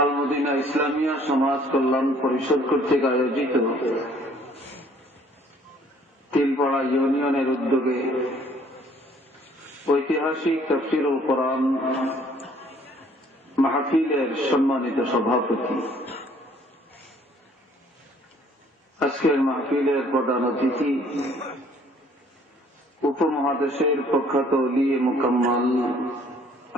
আল Medina Islamia সমাজ কল্যাণ পরিষদ কর্তৃক আয়োজিত তিলপাড়া ইউনিয়নের উদ্যোগে ঐতিহাসিক তাফসীরুল কোরআন মাহফিলের সম্মানিত সভাপতি, আজকের মাহফিলের প্রধান অতিথি উপমহাদেশের প্রখ্যাত ওলিয়ে মুকাম্মাল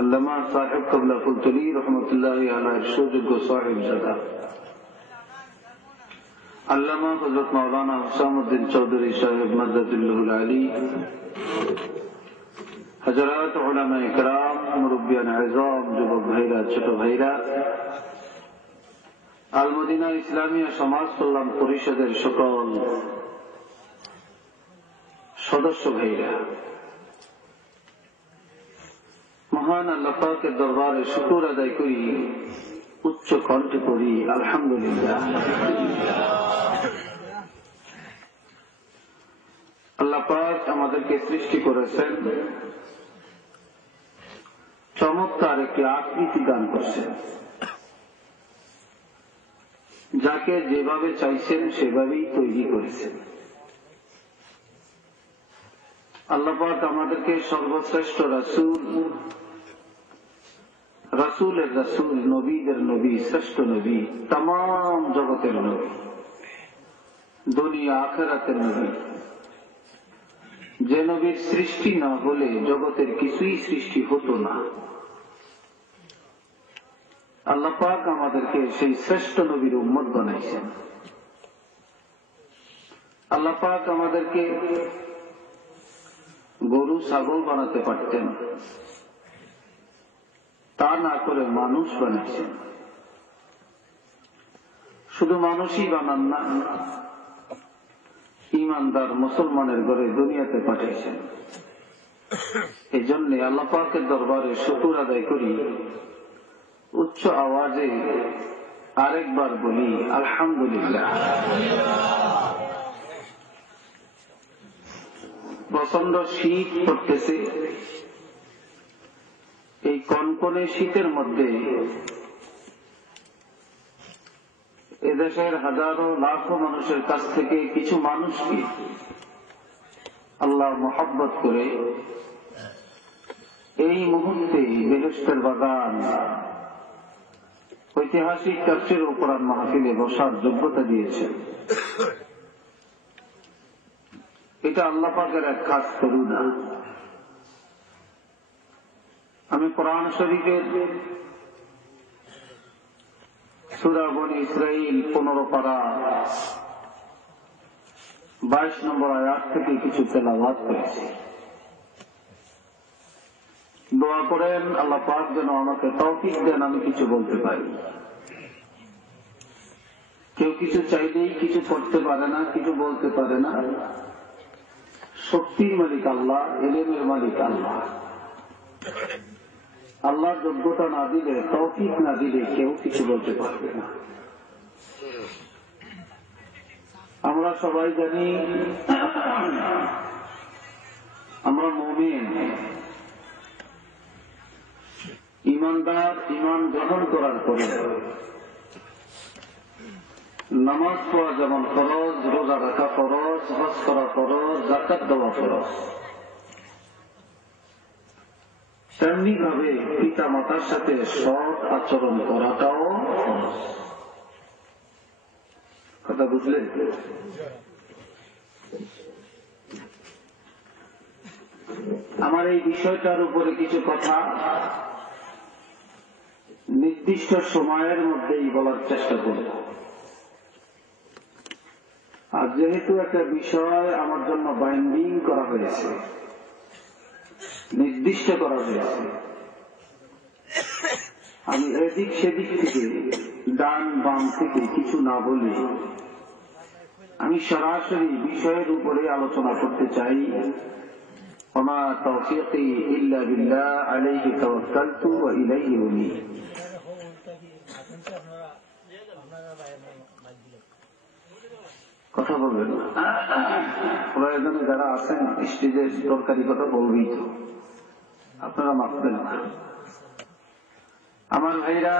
আল্লামা সাহেব কাবলা ফুলতলি রহমতুল্লাহি আলাইহির সুযোগ্য সাহেবজাদা আল্লামা হযরত মাওলানা হুসামউদ্দিন চৌধুরী সাহেব মাদাদুল্লাহুল আলী, হযরত উলামায়ে কেরাম, মুরব্বিয়ান আযম, যুবক ভাইরা, ছোট ভাইরা, আল মদিনা ইসলামিয়া সমাজ কল্যাণ পরিষদের সকল সদস্য ভাইরা, মহান আল্লাহ পাকের দরবারে শুকর আদায় করি, উচ্চ কণ্ঠে পড়ি আলহামদুলিল্লাহ। আল্লাহ পাক আমাদেরকে সৃষ্টি করেছেন, চমৎকার একটি আকৃতি দান করছেন, যাকে যেভাবে চাইছেন সেভাবেই তৈরি করেছেন। আল্লাহ পাক আমাদেরকে সর্বশ্রেষ্ঠ রাসূল, রাসূলের রাসূল, নবীদের নবী, শ্রেষ্ঠ নবী, তামাম জগতের নবী, দুনিয়া আখিরাতের নবী, যে নবীর সৃষ্টি না হলে জগতের কিছুই সৃষ্টি হতো না। আল্লাহ পাক আমাদেরকে সেই শ্রেষ্ঠ নবীর উম্মত বানাইছেন। আল্লাহ পাক আমাদেরকে গরু ছাগল বানাতে পারতেন, তা না করে মানুষ বানাইছেন। শুধু মানুষই বানান না, ঈমানদার মুসলমানের ঘরে দুনিয়াতে পাঠিয়েছেন। এই জন্য আল্লাহ পাকের দরবারে শুকর আদায় করি, উচ্চ আওয়াজে আরেকবার বলি আলহামদুলিল্লাহ। প্রচন্ড শীত পড়তেছে। এই কনকনে শীতের মধ্যে এদেশের হাজারো লাখো মানুষের কাছ থেকে কিছু মানুষকে আল্লাহ মহব্বত করে এই মুহূর্তে বেহেশতের বাগান ঐতিহাসিক তাফসীরুল কোরআন মাহফিলে বসার যোগ্যতা দিয়েছেন। এটা আল্লাহ পাকের এক খাস করুণা। আমি কোরআন শরীফের সূরা বনী ইসরাঈল 15 পারা 22 নম্বর আয়াত থেকে কিছু তেলাওয়াত করেছি। দোয়া করেন আল্লাহ পাক যেন আমাকে তৌফিক দেন আমি কিছু বলতে পারি। কেউ কিছু চাইলেই কিছু করতে পারে না, কিছু বলতে পারে না। শক্তির মালিক আল্লাহ, ইলমের মালিক আল্লাহ। আল্লাহ যোগ্যতা না দিলে, তৌফিক না দিলে কেউ কিছু বলতে পারবে না। আমরা সবাই জানি আমরা মুমিন, ঈমানদার। ঈমান গ্রহণ করার পরে নামাজ পড়া যেমন ফরজ, রোজা রাখা ফরজ, হজ করা ফরজ, যাকাত দেওয়া ফরজ, তেমনি ভাবে পিতা মাতার সাথে সৎ আচরণ করাটাও ফরজ। কথা বুঝলেন? আমার এই বিষয়টার উপরে কিছু কথা নির্দিষ্ট সময়ের মধ্যেই বলার চেষ্টা করব। আর যেহেতু একটা বিষয় আমার জন্য বাইন্ডিং করা হয়েছে, নির্দিষ্ট করা হয়েছে, আমি এদিক সেদিক থেকে, ডান বাম থেকে কিছু না বলে আমি সরাসরি বিষয়ের উপরে আলোচনা করতে চাই। ওমা তাওফীকি ইল্লা বিল্লাহ, আলাইহি তাওয়াক্কালতু ওয়া ইলাইহি উনীব। কথা বলবেন না, প্রয়োজনে যারা আছেন স্টেজের দরকারি কথা বলবেই তো, আপনারা মাপবেন না। আমার ভাইরা,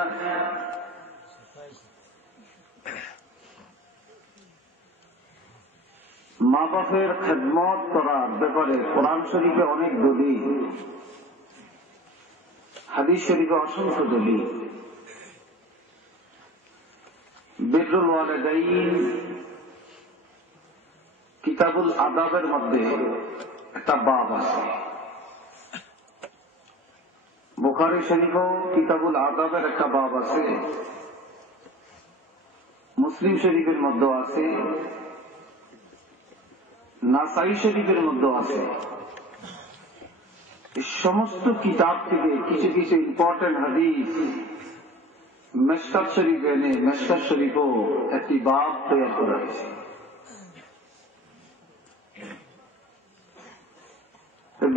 মা বাপের খেদমত করার ব্যাপারে কোরআন শরীফে অনেক দলিল, হাদিস শরীফে অসংখ্য দলিল। বিররুল ওয়ালিদাইন কিতাবুল আদাবের মধ্যে একটা বাব আছে। বুখারী শরীফেও কিতাবুল আদাবের একটা বাব আছে, মুসলিম শরীফের মধ্যে আছে, নাসাই শরীফের মধ্যে আছে। এই সমস্ত কিতাব থেকে কিছু কিছু ইম্পর্টেন্ট হাদিস মিশকাত শরীফে এনে মিশকাত শরীফও একটি বাব তৈরি করা হয়েছে।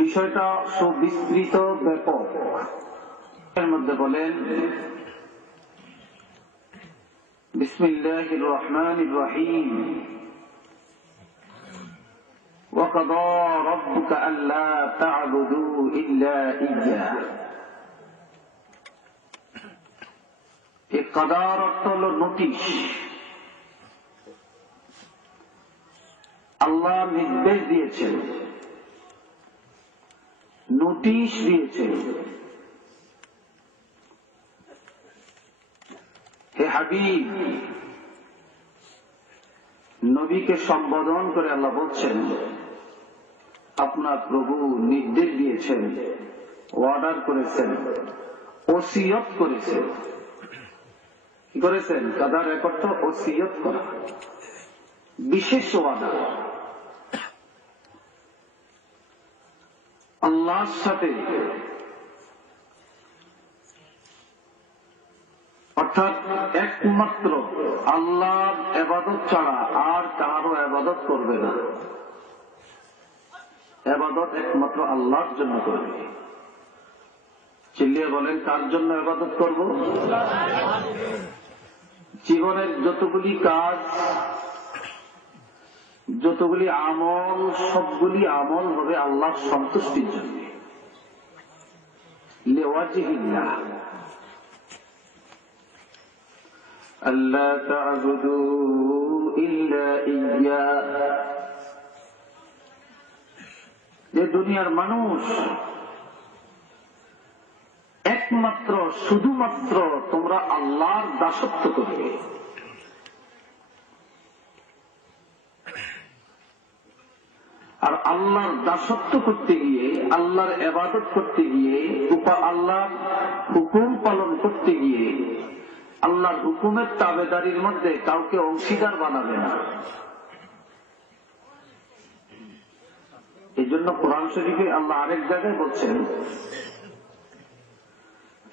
বিষয়টা সুবিস্তৃত, ব্যাপক। এর মধ্যে বলেন বিসমিল্লাহির রহমানির রহিম وقضى ربك ألا تعبدوا إلا إياه। এই কদার অর্থ হল নোটিশ। আল্লাহ নির্দেশ দিয়েছেন, নোটিশ দিয়েছেন, হে হাবিব, নবীকে সম্বোধন করে আল্লাহ বলছেন আপনার প্রভু নির্দেশ দিয়েছেন, অর্ডার করেছেন, ওসিয়ত করেছেন। কি করেছেন? কাদার অর্থ ওসিয়ত করা, বিশেষ অর্ডার। আল্লাহর সাথে, অর্থাৎ একমাত্র আল্লাহর ইবাদত ছাড়া আর কারো ইবাদত করবে না। ইবাদত একমাত্র আল্লাহর জন্য করবে। চিল্লিয়ে বলেন, কার জন্য ইবাদত করব? জীবনের যতগুলি কাজ, যতগুলি আমল, সবগুলি আমল হবে আল্লাহর সন্তুষ্টির জন্য, লিওয়াজহিল্লাহ। আল্লা তা'বুদু ইল্লা ইয়্যা। যে দুনিয়ার মানুষ একমাত্র শুধুমাত্র তোমরা আল্লাহর দাসত্ব করবে। আর আল্লাহর দাসত্ব করতে গিয়ে, আল্লাহর ইবাদত করতে গিয়ে, আল্লাহর হুকুম পালন করতে গিয়ে, আল্লাহর হুকুমের তাবেদারির মধ্যে কাউকে অংশীদার বানাবে না। এই জন্য কোরআন শরীফে আল্লাহ আরেক জায়গায় বলছেন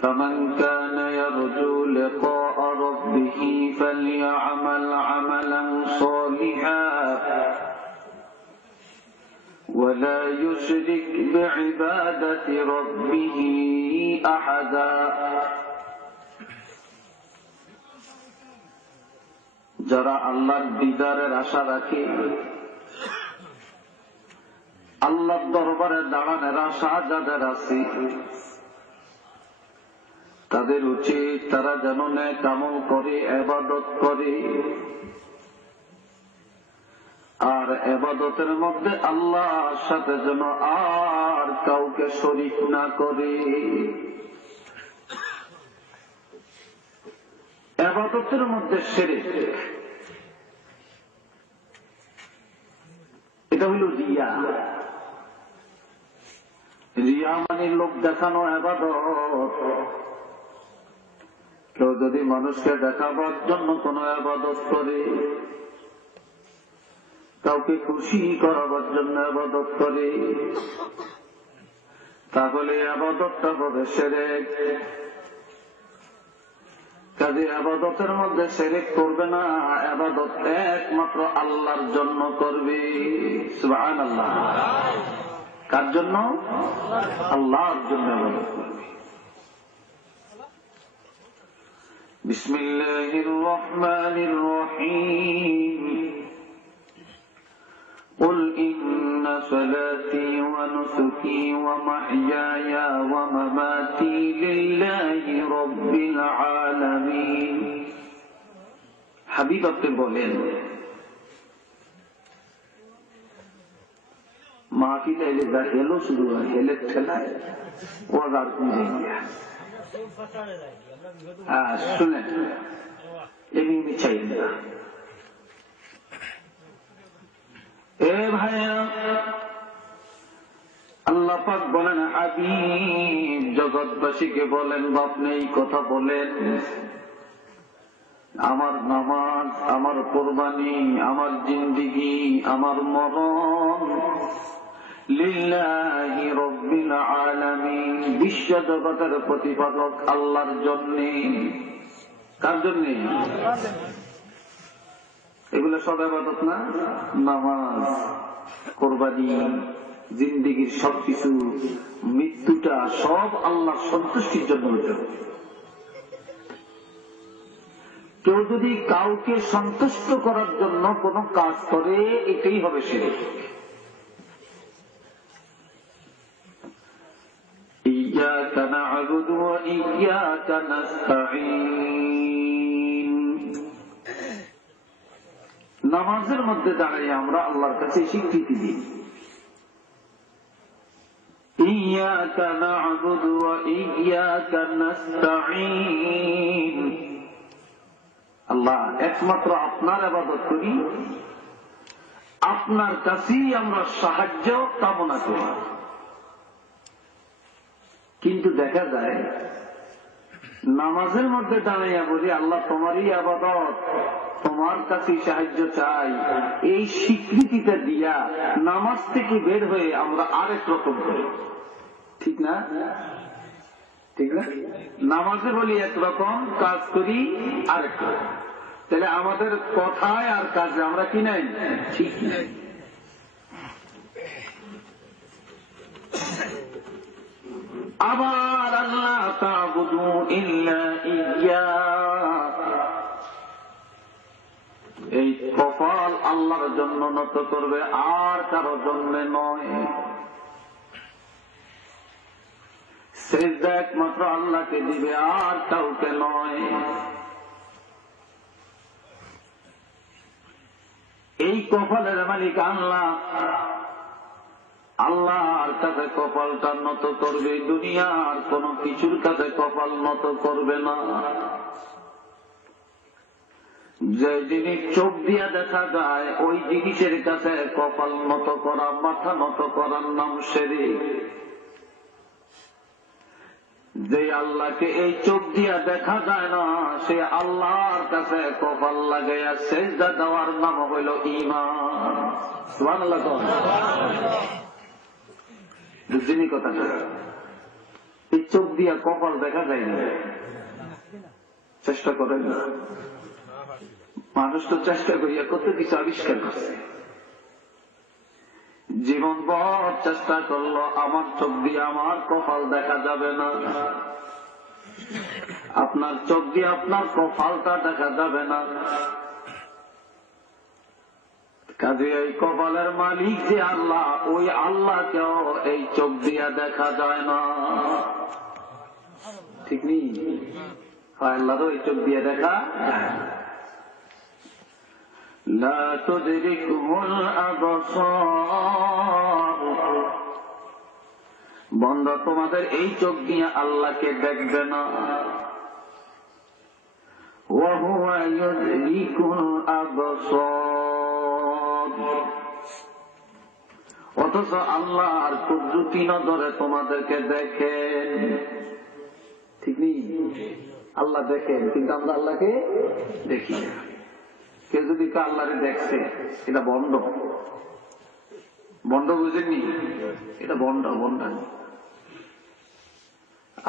فَمَنْ كَانَ يَرْجُو لِقَاءَ رَبِّهِ فَلْيَعْمَلْ عَمَلًا صَالِحًا وَلَا يُشْرِكْ بِعِبَادَةِ رَبِّهِ أَحَدًا। যারা আল্লাহর দিদারের আশা রাখে, আল্লাহর দরবারে দাঁড়ানোর আশা যাদের আছে, তাদের উচিত তারা যেন নেক আমল করে, ইবাদত করে, আর ইবাদতের মধ্যে আল্লাহর সাথে যেন আর কাউকে শরীক না করে। ইবাদতের মধ্যে শিরক, এটা হইল রিয়া। রিয়া মানে লোক দেখানো ইবাদত। কেউ যদি মানুষকে দেখাবার জন্য কোন ইবাদত করে, কাউকে খুশি করাবার জন্য ইবাদত করে, তাহলে ইবাদতটা হবে শিরক। কাজে ইবাদতের মধ্যে শিরক করবে না, ইবাদত একমাত্র আল্লাহর জন্য করবে। সুবহানাল্লাহ। কার জন্য? আল্লাহর জন্য ইবাদত করবে। বিসমিল্লাহির রহমানির রহিম। قل إن صلاتي ونسكي ومحياي ومماتي لله رب العالمين হাবিব আপনি বলেন মাহফিল এলে যা হেলো শুরু হয়, হেলের ঠেলায় ও আর শুনেন এমনি চাই না। এ ভাইয়া, আল্লাহ পাক বলেন হাবিব জগৎবাসীকে বলেন, আপনি এই কথা বলেন, আমার নামাজ, আমার কোরবানি, আমার জিন্দেগি, আমার মরণ লিল্লাহি রাব্বিল আলামিন, বিশ্ব জগতের প্রতিপালক আল্লাহর জন্য। কার জন্য? এগুলো সব ইবাদত না? নামাজ, কোরবানি, জিন্দেগির সবকিছু, মৃত্যুটা সব আল্লাহর সন্তুষ্টির জন্য হতে হবে। কেউ যদি কাউকে সন্তুষ্ট করার জন্য কোন কাজ করে, এটাই হবে শিরক। ইয়াকা না'বুদু ওয়া ইয়াকা নাস্তাঈন। নামাজের মধ্যে দাঁড়িয়ে আমরা আল্লাহর কাছে স্বীকৃতি দিই, ইয়াকা না'বুদু ওয়া ইয়াকা নাস্তাঈন। আল্লাহ একমাত্র আপনার ইবাদত করি, আপনার কাছেই আমরা সাহায্য কামনা করি। কিন্তু দেখা যায় নামাজের মধ্যে দাঁড়াইয়া বলি আল্লাহ তোমারই ইবাদত, তোমার কাছেই সাহায্য চাই, এই স্বীকৃতিটা দিয়া নামাজ থেকে বের হয়ে আমরা আরেক রকম করি। ঠিক না? ঠিক না? নামাজে বলি একরকম, কাজ করি আরেক রকম। তাহলে আমাদের কথায় আর কাজে আমরা কি নাই? ঠিক নাই। আবার আল্লাহ তা'বুদু ইল্লা ইয়্যাহ, এই কপাল আল্লাহর জন্য নত করবে, আর কারো জন্য নয়। সিজদা একমাত্র আল্লাহকে দিবে, আর কাউকে নয়। এই কপালের মালিক আল্লাহ, আল্লাহর কাছে কপালটা নত করবে, দুনিয়ার কোন কিছুর কাছে কপাল নত করবে না। যে জিনিস চোখ দিয়া দেখা যায়, ওই জিনিসের কাছে কপাল নত করা, মাথা নত করার নাম শিরক। যে আল্লাহকে এই চোখ দিয়া দেখা যায় না, সে আল্লাহর কাছে কপাল লাগাইয়া সিজদা দেওয়ার নাম হইল ঈমান। সুবহানাল্লাহ। বুঝিনি কথাটা? এই চোখ দিয়া কপাল দেখা যায় না, চেষ্টা করেন না। মানুষ তো চেষ্টা করিয়া কত কিছু আবিষ্কার করছে, জীবন ভর চেষ্টা করলো, আমার চোখ দিয়ে আমার কপাল দেখা যাবে না। আপনার চোখ দিয়ে আপনার কপালটা দেখা যাবে না। কাজে এই কপালের মালিক যে আল্লাহ, ওই আল্লাহকেও এই চোখ দিয়া দেখা যায় না। ঠিক নেই? আল্লাহরও এই চোখ দিয়ে দেখা যায় না। লা তুদরিকুল আবসার, বান্দা তোমাদের এই চোখ দিয়ে আল্লাহকে দেখবে না। ওয়া হুয়া ইউদরিকুল আবসার, অথচ আল্লাহ আর কুদরতি নজরে তোমাদেরকে দেখেন। ঠিক নেই? আল্লাহ দেখেন, কিন্তু আমরা আল্লাহকে দেখি না। কেউ যদি আল্লাহরে দেখছে, এটা বন্ড। বন্ড বুঝেননি? এটা বন্ড, বন্ডানি।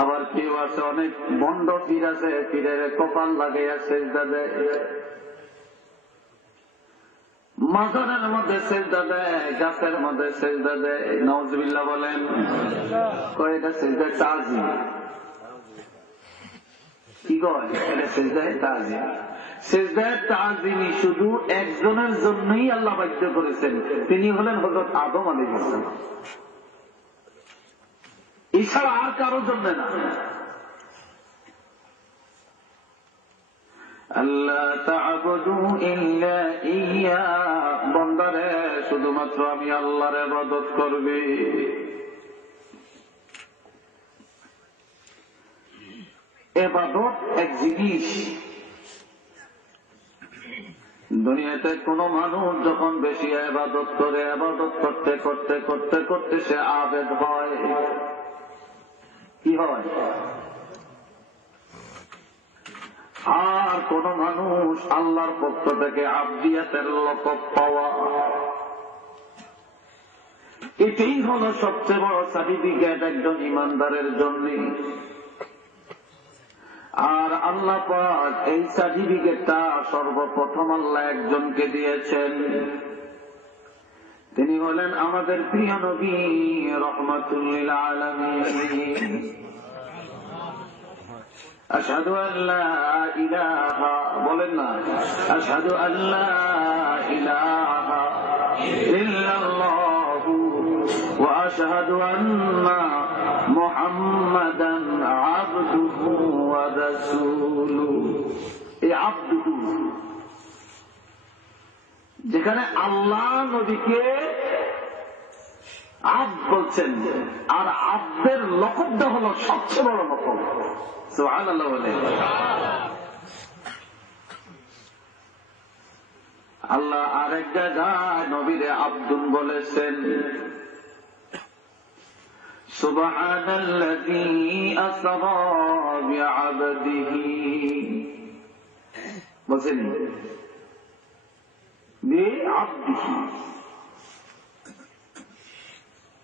আবার কেউ আছে অনেক বন্ড পীর আছে, পীরের কপাল লাগাইয়া সিজদা দেয়, মাজারের মধ্যে সিজদা দেয়, গাছের মধ্যে সিজদা দেয়। নাউজুবিল্লাহ বলেন। কয় এটা সিজদা তাজিম। কি কয়? এটা সিজদা তাজিম। সিজদা তাজিমি শুধু একজনের জন্যই আল্লাহ বাধ্য করেছেন, তিনি হলেন হযরত আদম আলাইহিস সালাম। এছাড়া আর কারোর জন্য না। আল্লাহ তা'বুদু ইল্লা ইয়্যা, বান্দারে শুধুমাত্র আমি আল্লাহর ইবাদত করবে। ইবাদত এক জিনিস, দুনিয়াতে কোন মানুষ যখন বেশি ইবাদত করে, ইবাদত করতে করতে করতে করতে সে আবেদ হয়। কি হয়? আর কোন মানুষ আল্লাহর পক্ষ থেকে আবদিয়াতের লকব পাওয়া, এটাই হল সবচেয়ে বড় সার্টিফিকেট একজন ইমানদারের জন্য। আর আল্লাহ পাক এই সার্টিফিকেটটা সর্বপ্রথম আল্লাহ একজনকে দিয়েছেন, তিনি হলেন আমাদের প্রিয় নবী রাহমাতুল লিল আলামিন। আশহাদু আল্লা ইলাহা, বলেন না, আশহাদু আল্লা ইলাহা ইল্লাল্লাহু ওয়া আশহাদু আন্না মুহাম্মাদান আবদুহু ওয়া রাসূলুহু। এই আবদুহু, যেখানে আল্লাহ নবীকে আব্দ বলছেন, আর আব্দের লকবটা হলো সবচেয়ে বড় লকব। সুবহানাল্লাহ বলে। আল্লাহ আরেক জায়গায় নবীরে আব্দুন বলেছেন, সুবহানাল্লাযী আসরা বিআবদিহি, বলেন বিআবদিহি।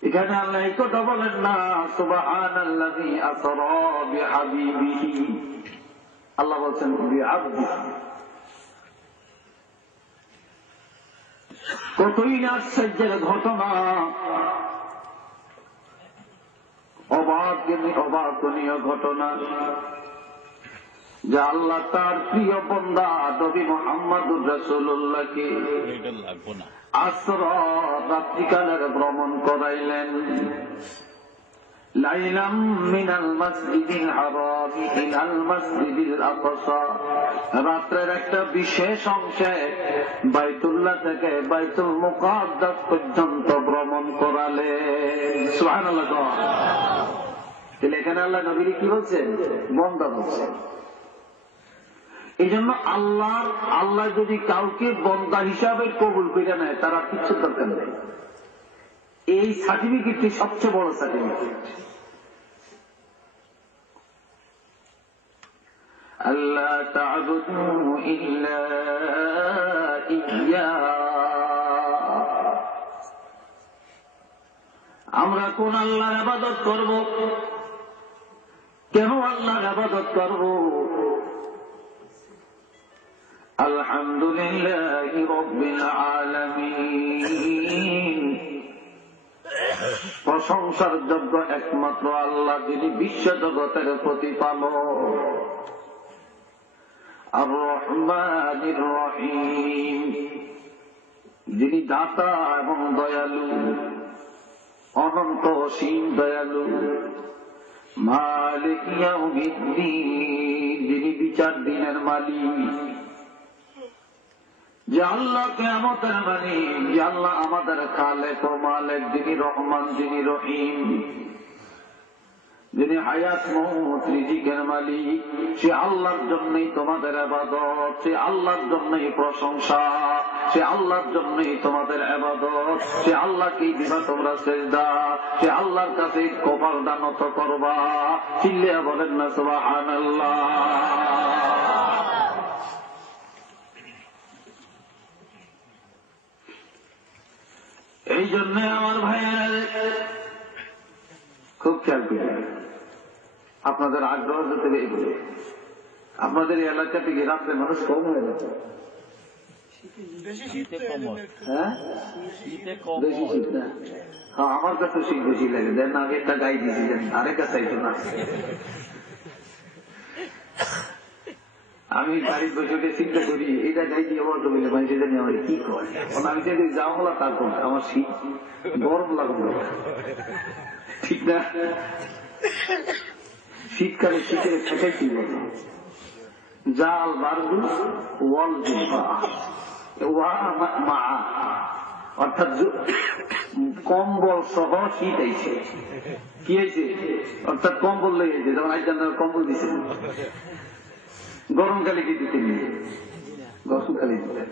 এখানে আল্লাহ এই কথা বলেন না সুবহানাল্লাযী আসরা বিহাবিবিহি, আল্লাহ বলছেন বিআবদিহি। কতই না আশ্চর্যের ঘটনা, অবাকনীয় ঘটনা, যে আল্লাহ তার প্রিয় বান্দা নবী মুহাম্মদুর রাসূলুল্লাহকে আসরা, রাত্রিকালের ভ্রমণ করাইলেন। লাইলাম মিনাল মসজিদিল হারাম ইলাল মসজিদিল আকসা, রাত্রের একটা বিশেষ অংশে বাইতুল্লাহ থেকে বাইতুল মুকাদ্দাস পর্যন্ত ভ্রমণ করালেন। সুবহানাল্লাহ। তাহলে এখানে আল্লাহ নবীর কি বলছেন? বান্দা বলছেন। এই জন্য আল্লাহ যদি কাউকে বান্দা হিসাবে কবুল করে নেয়, তারা কিচ্ছু দরকার নেই। এই সার্টিফিকেটটি সবচেয়ে বড় সার্টিফিকেট। আল্লাহ তা'বুদু ইল্লা ইয়্যা, আমরা কোন আল্লাহর ইবাদত করব, কেন আল্লাহর ইবাদত করব? আলহামদুলিল্লাহি রাব্বিল আলামিন, প্রশংসার যোগ্য একমাত্র আল্লাহ, যিনি বিশ্ব জগতের প্রতিপালক। আর রহমানির রহিম, যিনি দাতা এবং দয়ালু, অনন্ত অসীম দয়ালু। মালিক ইয়াউমিদ্দিন, যিনি বিচার দিনের মালিক। যে আল্লাহ কিয়ামতের মালিক, যে আল্লাহ আমাদের খালেক ও মালিক, যিনি রহমান, যিনি রহিম, যিনি হায়াত মউত রিজিকের মালিক, সে আল্লাহর জন্যই তোমাদের ইবাদত, সে আল্লাহর জন্যই প্রশংসা, সে আল্লাহর জন্যই তোমাদের ইবাদত, সে আল্লাহকেই দিবা তোমরা সিজদা, সে আল্লাহর কাছে কপাল দানত করবা। চিল্লিয়া বলেন না সুবহানাল্লাহ। এই জন্য আমার ভাইয়েরা খুব খেয়াল করে, আপনাদের আগ্রহ যাতে এগুলো, আপনাদের এই এলাকা থেকে রাত্রে মানুষ কম হয়ে যাচ্ছে। হ্যাঁ, বেশি শীত না? হ্যাঁ, আমার কাছে শীত বেশি লাগে। দেন আগে একটা গাই দিয়েছি, আরেকটা চাইতো না। আমি বাড়ির বসে চিন্তা করি, এটা গাই দিয়ে বলতে বললে মানুষ জানি আমার কি করে। আমি যদি যা হলা তারপর আমার শীত গরম লাগলো, ঠিক না? শীতকালে শীতের থাকাই কি বলবো, জাল বারদু ওয়াল জিহ্বা ওয়া মা, অর্থাৎ কম্বল সহ শীত আইছে। কি হয়েছে? অর্থাৎ কম্বল লেগেছে। যেমন একজন কম্বল দিছে, গরমকালে কি দিতেন? গরমকালে দিতেন।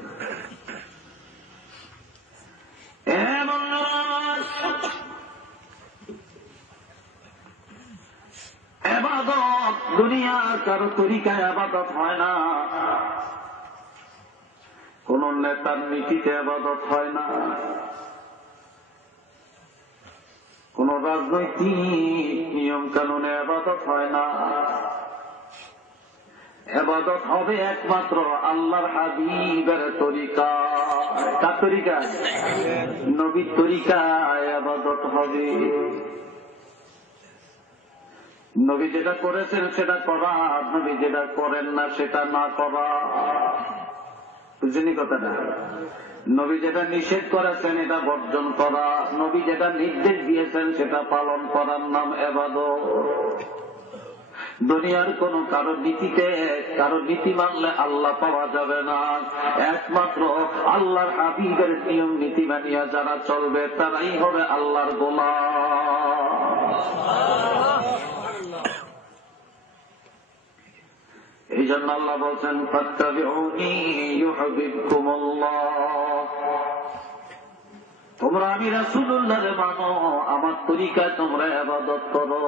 আবাদত দুনিয়ার কারো তরিকায় আবাদত হয় না, কোন নেতার নীতিতে আবাদত হয় না, কোন রাজনৈতিক নিয়ম কানুনে আবাদত হয় না। আবাদত হবে একমাত্র আল্লাহর হাবিবের তরিকা। কার তরিকা? নবীর তরিকায় আবাদত হবে। নবী যেটা করেছেন সেটা করা, নবী যেটা করেন না সেটা না করা। বুঝলি কথাটা? নবী যেটা নিষেধ করেছেন এটা বর্জন করা, নবী যেটা নির্দেশ দিয়েছেন সেটা পালন করার নাম ইবাদত। দুনিয়ার কোন কারো নীতিতে কারো নীতি মানলে আল্লাহ পাওয়া যাবে না। একমাত্র আল্লাহর হাবিবের নিয়ম নীতি মানিয়া যারা চলবে তারাই হবে আল্লাহর গোলাম। এই জন্য আল্লাহ বলছেন ফাত্তাবিউনি ইউহিব্বুকুমুল্লাহ, তোমরা আমি রাসূলুল্লাহকে মানো, আমার তরিকায় তোমরা ইবাদত করো,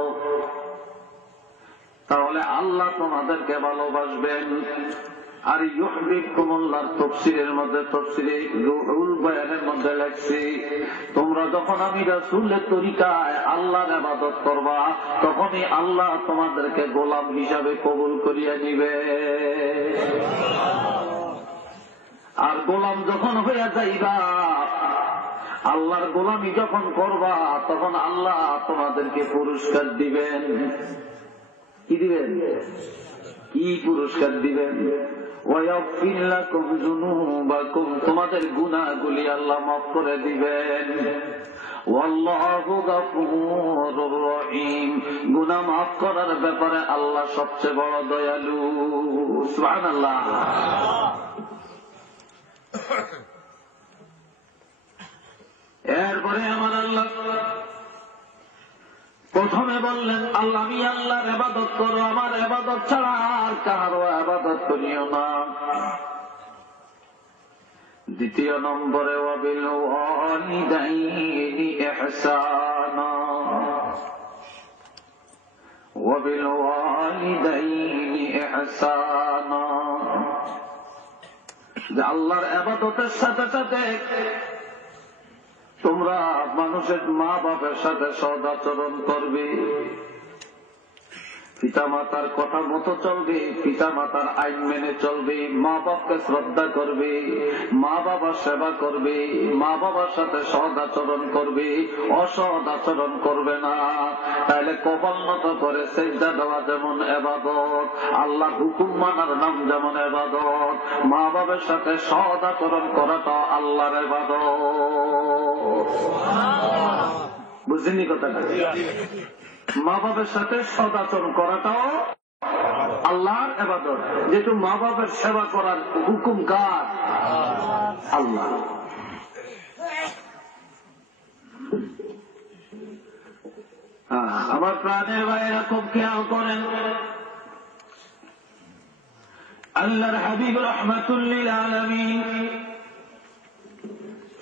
তাহলে আল্লাহ তোমাদেরকে ভালোবাসবেন। আর ইউহিব্বুকুমুল্লাহর তাফসীরের মধ্যে, তাফসীরে রুহুল বয়ানের মধ্যে লেখছি, তোমরা যখন আমি রাসূলের তরিকায় আল্লাহর ইবাদত করবা তখনই আল্লাহ তোমাদেরকে গোলাম হিসাবে কবুল করিয়া নিবে। আর গোলাম যখন হইয়া যাইবা, আল্লাহর গোলামি যখন করবা, তখন আল্লাহ তোমাদেরকে পুরস্কার দিবেন। কি দিবেন? কি পুরস্কার দিবেন? ওয়ায়াগফির লাকুম যুনুবাকুম, তোমাদের গুনাহগুলি আল্লাহ মাফ করে দিবেন। ওয়াল্লাহু গফুরুর রহিম, গুনাহ মাফ করার ব্যাপারে আল্লাহ সবচেয়ে বড় দয়ালু। সুবহানাল্লাহ। এরপরে আমার আল্লাহ প্রথমে বললেন, আল্লাহ আমি আল্লাহর ইবাদত করো, আমার ইবাদত ছাড়া আর কারো ইবাদত করিও না। দ্বিতীয় নম্বরে ওয়াবিল ওয়ালিদাইনি ইহসানা, ওয়াবিল ওয়ালিদাইনি ইহসানা, যে আল্লাহর ইবাদতের সাথে সাথে তোমরা মানুষের মা বাবার সাথে সদাচরণ করবে, পিতা মাতার কথা মতো চলবে, পিতা মাতার আইন মেনে চলবে, মা বাপকে শ্রদ্ধা করবে, মা বাবার সেবা করবে, মা বাবার সাথে সদাচরণ করবে, অসৎ আচরণ করবে না। তাহলে কপাল নত করে সেজদা দেওয়া যেমন ইবাদত, আল্লাহ হুকুম মানার নাম যেমন ইবাদত, মা বাবার সাথে সদাচরণ করাটা আল্লাহর ইবাদত। বুঝলেন কথাটা? মা বাবার সাথে সদাচরণ করাটাও আল্লাহর ইবাদত। যেহেতু মা বাবার সেবা করার হুকুম কার? আল্লাহ। আমার প্রাণের ভাইয়েরা খুব খেয়াল করেন, আল্লাহর হাবিব রাহমাতুল লিল আলামিন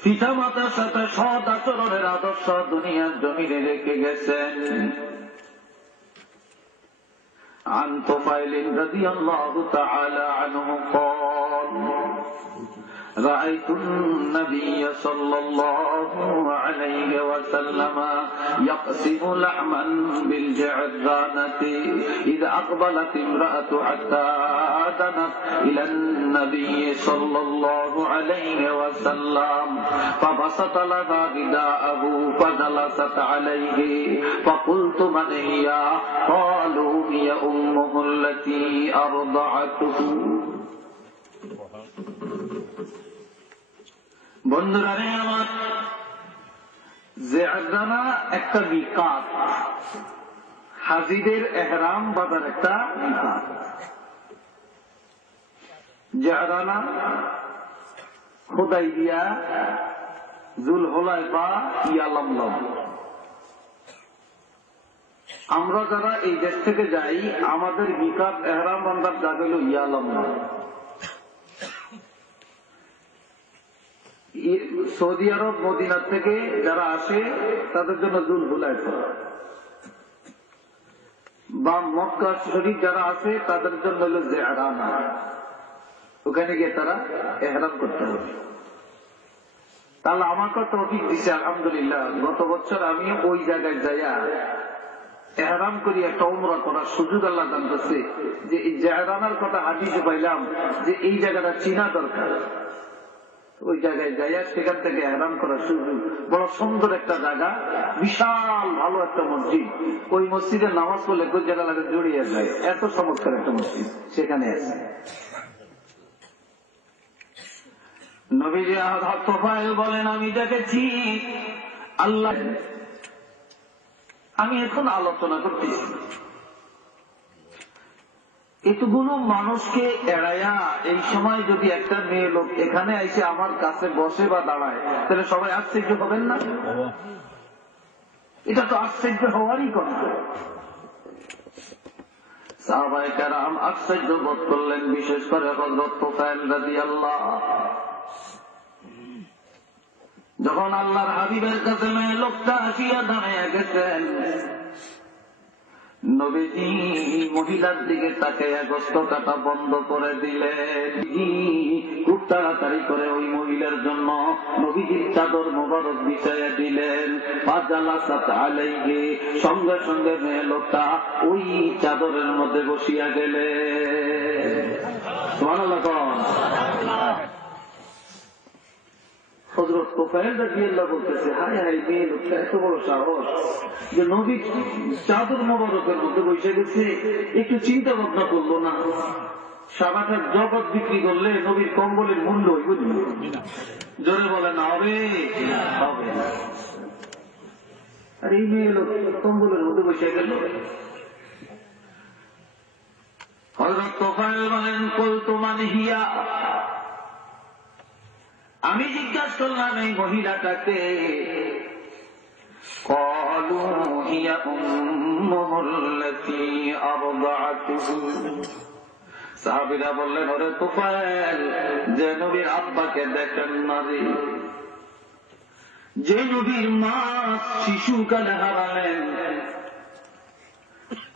পিতা মাতার সাথে সৎ আচরণের আদর্শ দুনিয়ার জমিনে রেখে গেছেন। عن طفيل رضي الله تعالى عنه قال رأيت النبي صلى الله عليه وسلم يقسم لحما بالجعرانة إذ أقبلت امرأة حتى دنت إلى النبي صلى الله عليه وسلم فبسط لها رداءه فجلست عليه فقلت من هي؟ قالوا هي أمه التي أرضعته। বন্ধুরা রে আমার, জিআররানা একটা মিকাত, হাজিদের এহরাম বাঁধার একটা মিকাত। জারানা, হুদাইবিয়া, যুলহুলাইফা, ইয়ালামলাম। আমরা যারা এই দেশ থেকে যাই, আমাদের মিকাত ইহরাম বান্ধার জায়গা হল ইয়ালামলাম। সৌদি আরব মদিনা থেকে যারা আসে তাদের জন্য যুলহুলাইফা, বা মক্কা শরীফ যারা আছে তাদের জন্য হল জারানা। ওখানে গিয়ে তারা ইহরাম করতে হবে। তাহলে আমাকে তৌফিক দিছে আলহামদুলিল্লাহ। গত বছর আমি ওই জায়গায় যাইয়া ইহরাম করি একটা উমরা করার সুযোগ আল্লাহ দান করছে। যে এই জারানার কথা হাদিসে পাইলাম যে এই জায়গাটা চিনা দরকার। ওই জায়গায় যাইয়া সেখান থেকে ইহরাম করার সুযোগ। বড় সুন্দর একটা জায়গা, বিশাল ভালো একটা মসজিদ। ওই মসজিদে নামাজ পড়লে গোজারা লাগে জড়িয়ে যায়, এত চমৎকার একটা মসজিদ সেখানে আছে। নবীজি তোফায়েল বলেন, আমি দেখেছি আল্লাহ। আমি এখন আলোচনা করতেছি এতগুলো মানুষকে এড়াইয়া এই সময় যদি একটা মেয়ে লোক এখানে এসে আমার কাছে বসে বা দাঁড়ায়, তাহলে সবাই আশ্চর্য হবেন না? এটা তো আশ্চর্য হওয়ারই কথা। সাহাবায়ে কেরাম আশ্চর্য বোধ করলেন, বিশেষ করে হযরত তোফায়েল রাদিয়াল্লাহু। যখন আল্লাহর হাবিবের কাছে মেয়ে লোকটা আসিয়া দাঁড়াইয়া গেছেন, নবীজি মহিলার দিকে তাকাইয়া গোস্ত কাটা বন্ধ করে দিলেন। খুব তাড়াতাড়ি করে ওই মহিলার জন্য নবীজির চাদর মোবারক বিছাইয়া দিলেন। ফাজালাসাত আলাইহি, সঙ্গে সঙ্গে মেয়ে লোকটা ওই চাদরের মধ্যে বসিয়া গেলেন। সুবহানাল্লাহ। হযরত তোফায়েল রাদিয়াল্লাহু বলতেছে, হায় হায়, মেয়ে লোকটা এত বড় সাহস যে নবী চাদর মোবারকের মধ্যে বসে গেছে, একটু চিন্তা ভাবনা করলো না। সারাটা জগৎ বিক্রি করলে নবীর কম্বলের মূল্য হইব না। জোরে বলে না হবে? হবে না। আর এই মেয়ে লোক কম্বলের মধ্যে বসে গেল। হযরত তোফায়েল বলেন, কুলতু মান হিয়া, আমি জিজ্ঞাসা করলাম এই মহিলাটাকে। ক্বালু হিয়া উম্মুহুল্লাতী আরদাআতুহু। সাহাবীরা বললেন, ওরে তোফায়েল, যে নবীর আব্বাকে দেখেন না রে, যে নবীর মা শিশুকালে হারালেন।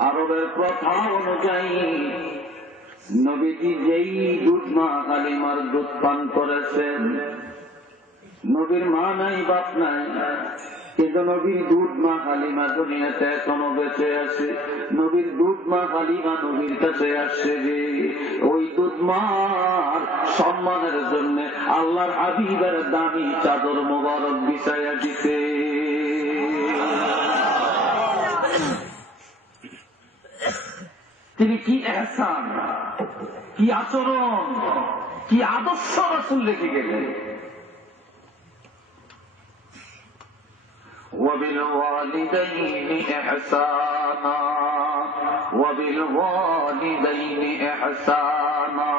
আরবের প্রথা অনুযায়ী নবীজি যেই দুধ মা হালিমার দুধ পান করেছেন, নবীর মা নাই বাপ নাই, কিন্তু নবীর দুধ মা হালিমা দুনিয়াতে এখনো বেঁচে আছে। নবীর দুধ মা হালিমা নবীর কাছে আসছে যে ওই দুধ মার সম্মানের জন্য আল্লাহর হাবিবের দামি চাদর মোবারক বিছাইয়া দিতে। তিনি কি এহসান, কি আচরণ, কি আদর্শ রাসূল রেখে গেলেন। وبالوالدين إحسانا وبالوالدين إحسانا।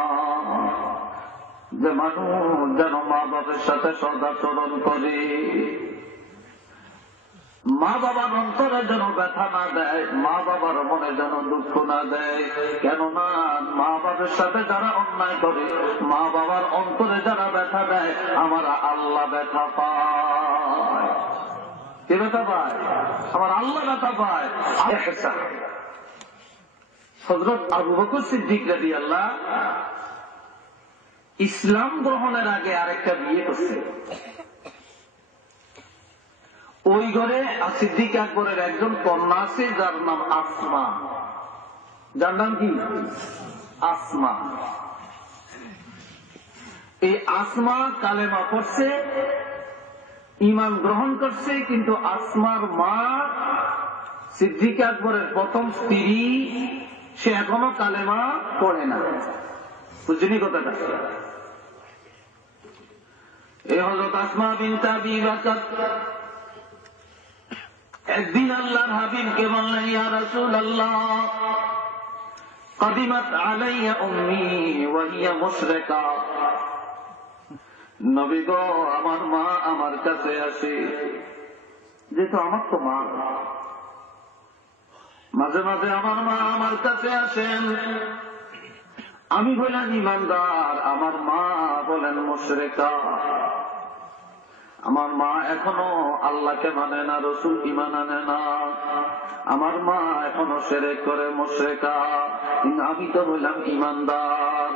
যে মানুষ যেন মা বাবার সাথে সদাচরণ করে, মা বাবার অন্তরে যেন ব্যথা না দেয়, মা বাবার মনে যেন দুঃখ না দেয়। কেননা মা বাবার সাথে যারা অন্যায় করে, মা বাবার অন্তরে যারা ব্যথা দেয়, আমার আল্লাহ ব্যথা পায়। কে ব্যথা পায়? আমার আল্লাহ ব্যথা পায়। হযরত আবু বকর সিদ্দিক রাদিয়াল্লাহু ইসলাম গ্রহণের আগে আরেকটা বিয়ে করছে। ওই ঘরে সিদ্দিক আকবরের একজন কন্যা আছে যার নাম আসমা। যার নাম কি? আসমা। এই আসমা কালেমা পড়ছে, ঈমান গ্রহণ করছে, কিন্তু আসমার মা সিদ্দিক আকবরের প্রথম স্ত্রী, সে এখনো কালেমা পড়ে না। বুঝলি কথাটা? এই হযরত আসমা বিনত আবি বকর একদিন আল্লাহর হাবিবকে বললেন, ইয়া রাসূলুল্লাহ, قدمت علي أمي وهي مشركة নবী গো আমার মা আমার কাছে আসে, যেহেতু আমার তো মা, মাঝে মাঝে আমার মা আমার কাছে আসেন। আমি বললাম ইমানদার, আমার মা বলেন মুশরিকা। আমার মা এখনো আল্লাহকে মানে না, রসুল ঈমান আনে না। আমার মা এখনো শিরক করে, মুশরিকা। কিন্তু আমি তো বললাম ইমানদার।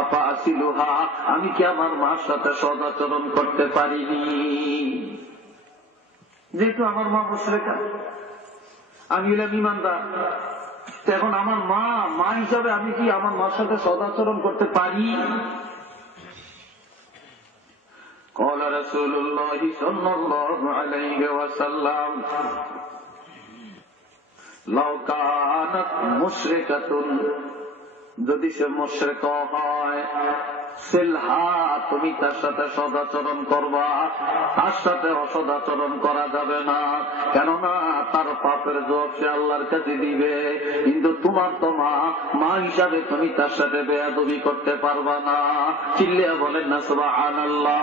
আপা আসিলুহা, আমি কি আমার মার সাথে সদাচরণ করতে পারিনি? যেহেতু আমার মা মুশরিকা, আমি বললাম ইমানদার। এখন আমার মা হিসাবে আমি কি আমার মার সাথে সদাচরণ করতে পারি? قال رسول الله صلى الله عليه وسلم لو كانت مشركة, যদি সে মুশরিক হয়, সিলহা, তুমি তার সাথে সদাচরণ করবা, তার সাথে অসদাচরণ করা যাবে না, কেননা তার পাপের জবাব সে আল্লাহর কাছে দিবে। কিন্তু তোমার তো মা হিসাবে তুমি তার সাথে বেয়াদবি করতে পারবা না। চিল্লিয়া বলেন না সুবহানাল্লাহ।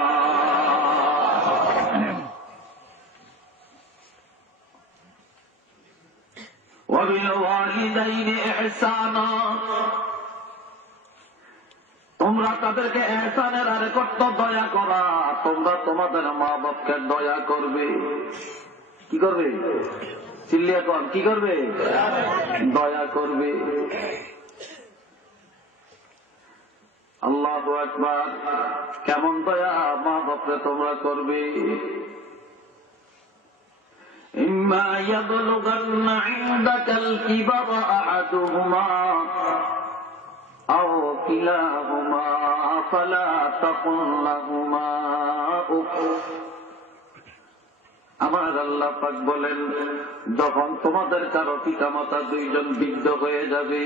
وبالوالدين إحسانا, তোমরা তাদেরকে এহসানের আরে কর্ত দয়া করা। তোমরা তোমাদের মা বাপকে দয়া করবে। কি করবে? চিল্লিয়া কর, কি করবে? দয়া করবে। আল্লাহু আকবার। কেমন দয়া মা বাপকে তোমরা করবে? إما يبلغن عندك الكبر أحدهما أو كلاهما فلا تقل لهما أف. আমার আল্লাহ পাক বলেন, যখন তোমাদের কারো পিতামাতা দুইজন বৃদ্ধ হয়ে যাবে,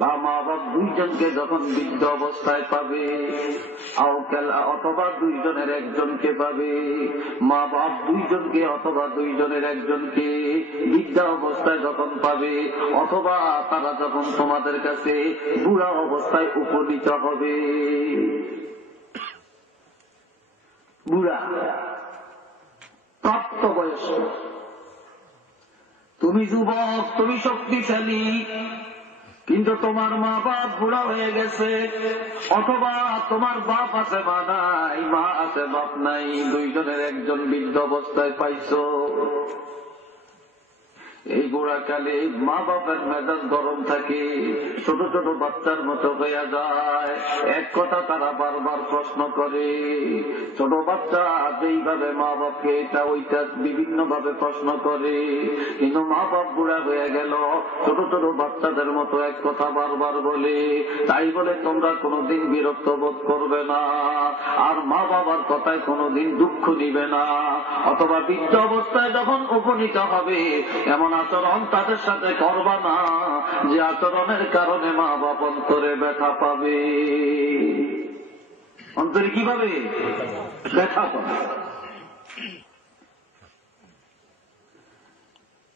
বা মা বাপ দুইজনকে যখন বৃদ্ধ অবস্থায় পাবে, অথবা দুইজনের একজনকে পাবে, মা বাপ দুইজনকে অথবা দুইজনের একজনকে বৃদ্ধ অবস্থায় যখন পাবে, অথবা তারা যখন তোমাদের কাছে বুড়া অবস্থায় উপনীত হবে। বুড়া, প্রাপ্তবয়স্ক, তুমি যুবক, তুমি শক্তিশালী, কিন্তু তোমার মা বাপ বুড়া হয়ে গেছে, অথবা তোমার বাপ আছে মা নাই, মা আছে বাপ নাই, দুইজনের একজন বৃদ্ধ অবস্থায় পাইছো। এই বুড়াকালে মা বাপের মেজাজ গরম থাকে, ছোট ছোট বাচ্চার মতো হয়ে যায়। এক কথা তারা বারবার প্রশ্ন করে। ছোট বাচ্চা যেইভাবে মা বাপকে এটা ওইটা বিভিন্ন ভাবে প্রশ্ন করে, কিন্তু মা বাপ বুড়া হয়ে গেল, ছোট ছোট বাচ্চাদের মতো এক কথা বারবার বলে। তাই বলে তোমরা কোনোদিন বিরক্ত বোধ করবে না, আর মা বাবার কথায় কোনোদিন দুঃখ নিবে না। অথবা বৃদ্ধ অবস্থায় যখন উপনীত হবে, এমন আচরণ তাদের সাথে করবা না যে আচরণের কারণে মা বাপ অন্তরে ব্যথা পাবে। অন্তরে কি পাবে? ব্যথা পাবে।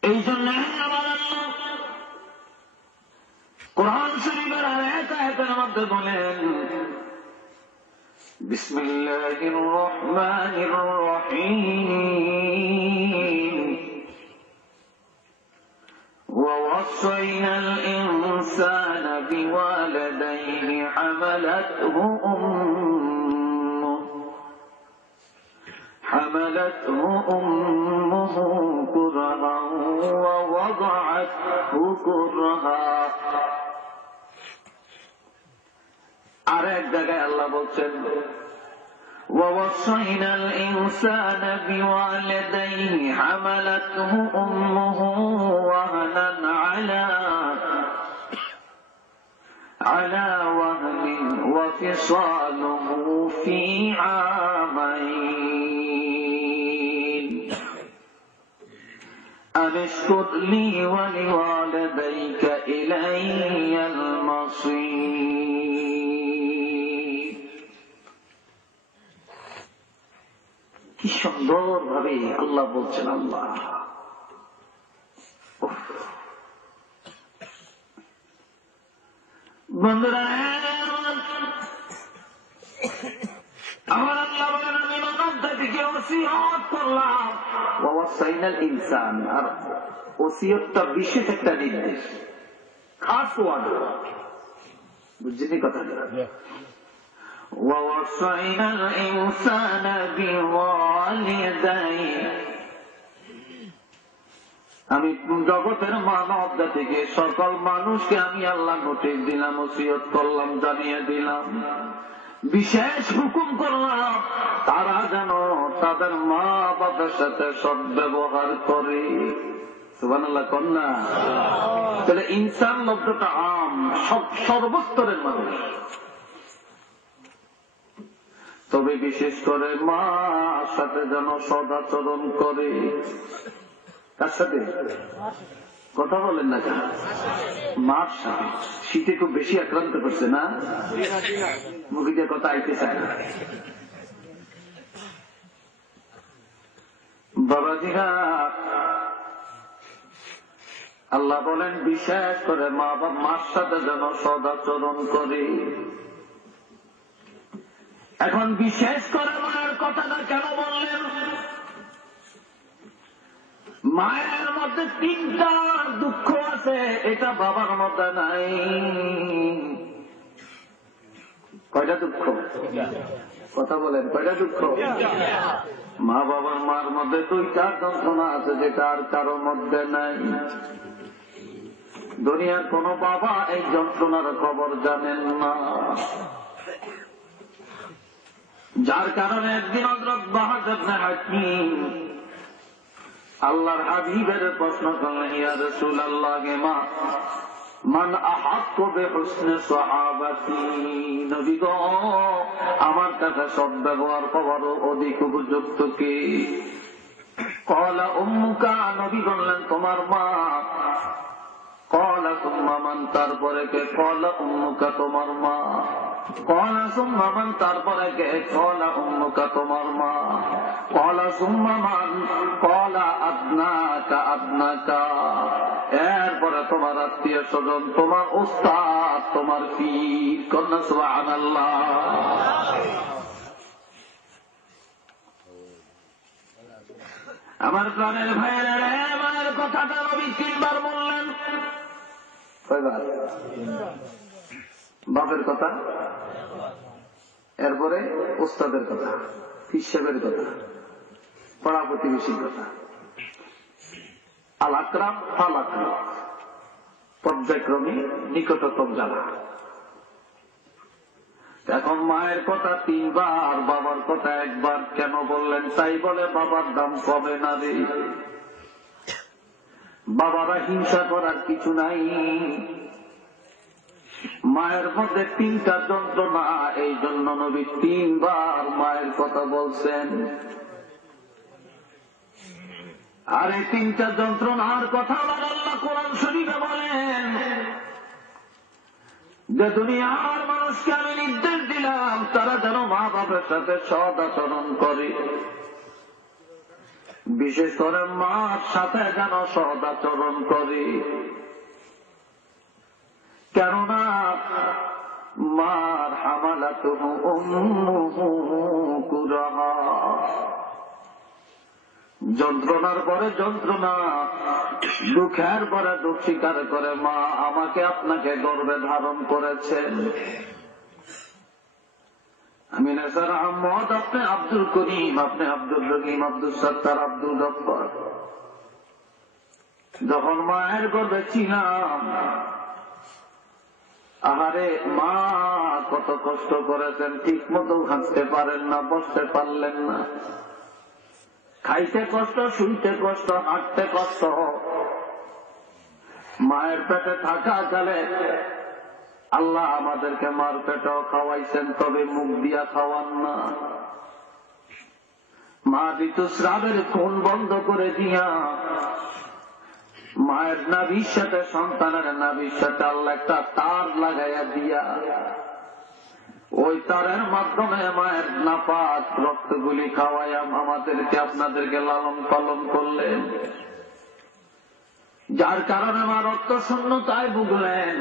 এই জন্য আমার আল্লাহ কোরআন শরীফের আয়াতের মধ্যে বলেন, বিসমিল্লাহির রহমানির রহিম, ووصينا الإنسان بوالديه حملته أمه كرها ووضعته كرها. আর এক জায়গায় আল্লাহ বলছেন, ووصينا الإنسان بوالديه حملته أمه وهنا على وهن وفصاله في عامين أن اشكر لي ولوالديك إلي المصير. কি সুন্দর ভাবে আল্লাহ বলছেন। আল্লাহ বন্ধুরা, আমার আল্লাহ বলেন আমি মানব জাতিকে ওসিয়ত করলাম, ওয়াসাইনাল ইনসান। আর ওসিয়তটা বিশেষ একটা নির্দেশ, খাস ওয়ার্ড, বুঝছেন কথা? ওয়াসাইনাল ইনসানা বিওয়ালিদাইহি, আমি জগতের মানব জাতিকে সকল মানুষকে আমি আল্লাহ নোটিশ দিলাম, ওসিয়ত করলাম, জানিয়ে দিলাম, বিশেষ হুকুম করলাম তারা যেন তাদের মা বাবার সাথে সদ্ব্যবহার করে। সুবহানাল্লাহ কন্যা। তাহলে ইনসান শব্দটা আম, সর্বস্তরের মানুষ, তবে বিশেষ করে মার সাথে যেন সদাচরণ করে। কার সাথে? কথা বলেন না কেন? মার সাথে। শীতে খুব বেশি আক্রান্ত করছে না, মুখে দিয়ে কথা আইতে চায় না। বাবাজিরা, আল্লাহ বলেন বিশেষ করে মা বাবা মার সাথে যেন সদাচরণ করে। এখন বিশেষ করে মায়ের কথাটা কেন বললেন? মায়ের মধ্যে তিনটা দুঃখ আছে, এটা বাবার মধ্যে নাই। কয়টা দুঃখ? কথা বলেন, কয়টা দুঃখ? মা বাবার মার মধ্যে দুইটা যন্ত্রণা আছে, যেটা আর কারো মধ্যে নাই। দুনিয়ার কোন বাবা এই যন্ত্রণার খবর জানেন না, যার কারণে একদিন হযরত বাহাদুর হাকিম আল্লাহর হাবিবের প্রশ্ন করলেন, ইয়া রাসূলুল্লাহ, মা মান আহাক্কু বিহুসনি সাহাবাতি, নবী গো আমার কাছে সব ব্যবহার করার অধিক উপযুক্ত কে? ক্বালা উম্মুকা, নবী বললেন তোমার মা। ক্বালা সুম্মা মান, তারপরে কে? ক্বালা উম্মুকা, তোমার মা। ক্বালা সুম্মা মান, তারপরে কে? ক্বালা উম্মুকা, তোমার মা। ক্বালা সুম্মা মান, ক্বালা আদনাকা আদনাকা, এরপরে তোমার আত্মীয় স্বজন, তোমার উস্তাদ, তোমার পীর। কন্যা সুবহানাল্লাহ। আমার প্রাণের ভাইয়েরা, মায়ের কথাটা নবী তিনবার বললেন। কয়বার? বাপের কথা, এরপরে উস্তাদের কথা, হিসাবের কথা, পাড়া প্রতিবেশীর কথা, আল আকরাম ফাল আকরাম, পর্যায়ক্রমে নিকটতম জানা। এখন মায়ের কথা তিনবার, বাবার কথা একবার কেন বললেন? তাই বলে বাবার দাম কমে না রে। বাবারা হিংসা করার কিছু নাই। মায়ের মধ্যে তিনটা যন্ত্রণা, এই জন্য নবী তিনবার মায়ের কথা বলছেন। আর এই তিনটা যন্ত্রণার কথা আল্লাহ কোরআন শরীফে বলেন যে দুনিয়ার মানুষকে আমি নির্দেশ দিলাম তারা যেন মা বাবার সাথে সৎ আচরণ করে, বিশেষ করে মার সাথে যেন সৎ আচরণ করে। কেননা মার হামালাতুহু উম্মুহু কুরহা, যন্ত্রণার পরে যন্ত্রণা, দুঃখের পরে দুঃখ স্বীকার করে মা আমাকে আপনাকে গর্ভে ধারণ করেছেন। আমি নেসার আহমদ, আপনি আব্দুল করিম, আপনি আব্দুল রহিম, আব্দুল সত্তার, আব্দুল গফফার। যখন মায়ের গর্ভে ছিলাম, আহারে মা কত কষ্ট করেছেন, ঠিক মতো হাঁটতে পারেন না, বসতে পারলেন না, খাইতে কষ্ট, শুইতে কষ্ট, হাঁটতে কষ্ট। মায়ের পেটে থাকা কালে আল্লাহ আমাদেরকে মার পেটেও খাওয়াইছেন, তবে মুখ দিয়া খাওয়ান না। মা ঋতুস্রাবের খুন বন্ধ করে দিয়া মায়ের নাভির সাথে সন্তানের নাভির সাথে আল্লাহ একটা তার লাগাইয়া দিয়া ওই তারের মাধ্যমে মায়ের নাপাক রক্তগুলি খাওয়াইয়া আমাদেরকে আপনাদেরকে লালন পালন করলেন, যার কারণে মা রক্ত শূন্যতায় ভুগলেন।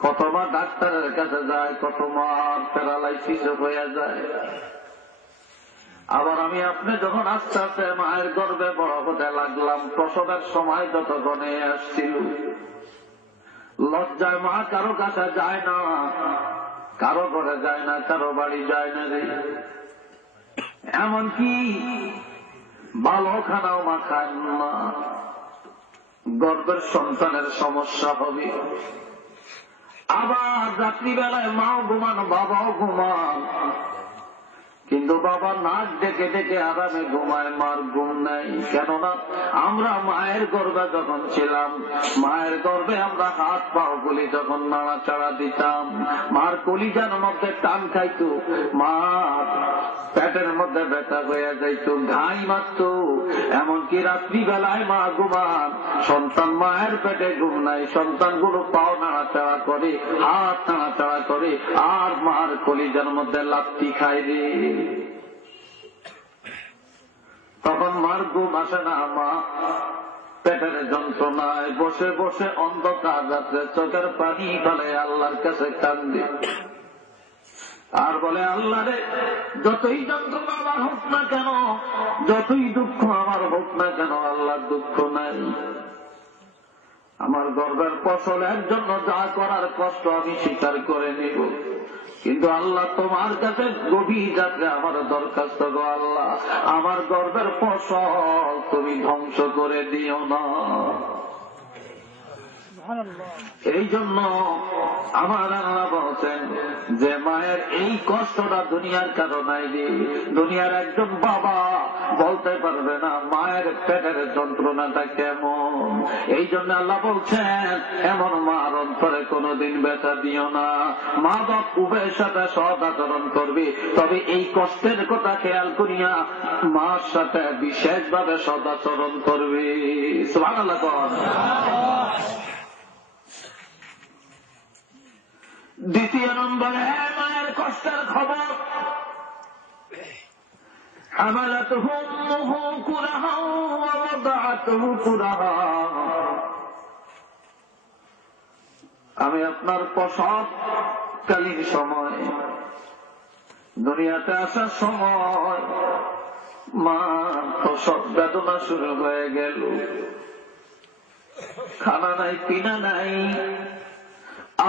কতবার ডাক্তারের কাছে যায়, কতবার প্যারালাইসিস হয়ে যায়। আবার আমি আপনি যখন আস্তে আস্তে মায়ের গর্ভে বড় হতে লাগলাম, প্রসবের সময় যতক্ষণে আসছিল, লজ্জায় মা কারো কাছে যায় না, কারো ঘরে যায় না, কারো বাড়ি যায় না রে। এমনকি ভালো খানাও মা খায় না। গর্ভের সন্তানের সমস্যা হবে। আবার রাত্রিবেলায় মাও ঘুমান, বাবাও ঘুমান, কিন্তু বাবা নাক ডেকে ডেকে আরামে ঘুমায়, মার ঘুম নাই। কেননা আমরা মায়ের গর্ভে যখন ছিলাম, মায়ের গর্ভে আমরা হাত পাও গুলি যখন নাড়াচাড়া দিতাম, মার কলিজার মধ্যে টান খাইতো, মার পেটের মধ্যে ব্যথা হয়ে যাইতো, ঘাই মারত। এমনকি রাত্রিবেলায় মা ঘুমান, সন্তান মায়ের পেটে ঘুম নাই, সন্তানগুলো পাও নাড়াচাড়া করে, হাত নাড়াচাড়া করে, আর মার কলিজার মধ্যে লাত্তি খায় রে। তখন মার ঘুম আসে না, মা পেটের যন্ত্রণায় বসে বসে অন্ধকার রাত্রে চোখের পানি ফেলে আল্লাহর কাছে কান্দে, আর বলে, আল্লাহ রে, যতই যন্ত্রণা আমার হোক না কেন, যতই দুঃখ আমার হোক না কেন, আল্লাহর দুঃখ নাই। আমার গর্বের ফসলের জন্য যা করার কষ্ট আমি স্বীকার করে নিব, কিন্তু আল্লাহ তোমার কাছে গভীর রাত্রে আমার দরখাস্ত গো আল্লাহ, আমার গর্বের ফসল তুমি ধ্বংস করে দিও না। এই জন্য আমার আল্লাহ বলছেন যে মায়ের এই কষ্টটা দুনিয়ার কারো নাই রে। দুনিয়ার একজন বাবা বলতে পারবে না মায়ের পেটের যন্ত্রণাটা কেমন। এই জন্য আল্লাহ বলছেন, এমন মার অন্তরে কোনোদিন ব্যথা দিও না। মা বাপ উভয়ের সাথে সৎ আচরণ করবে, তবে এই কষ্টের কথা খেয়াল করিয়া মার সাথে বিশেষভাবে সৎ আচরণ করবে। সুবহানাল্লাহ। দ্বিতীয় নম্বরে মায়ের কষ্টের খবর, হামালাতুহু উম্মুহু কুরহা ওয়া ওয়াদাআতুহু কুরহা। আমি আপনার প্রসবকালীন সময়, দুনিয়াতে আসার সময় মা প্রসব বেদনা শুরু হয়ে গেল। খানা নাই, পিনা নাই,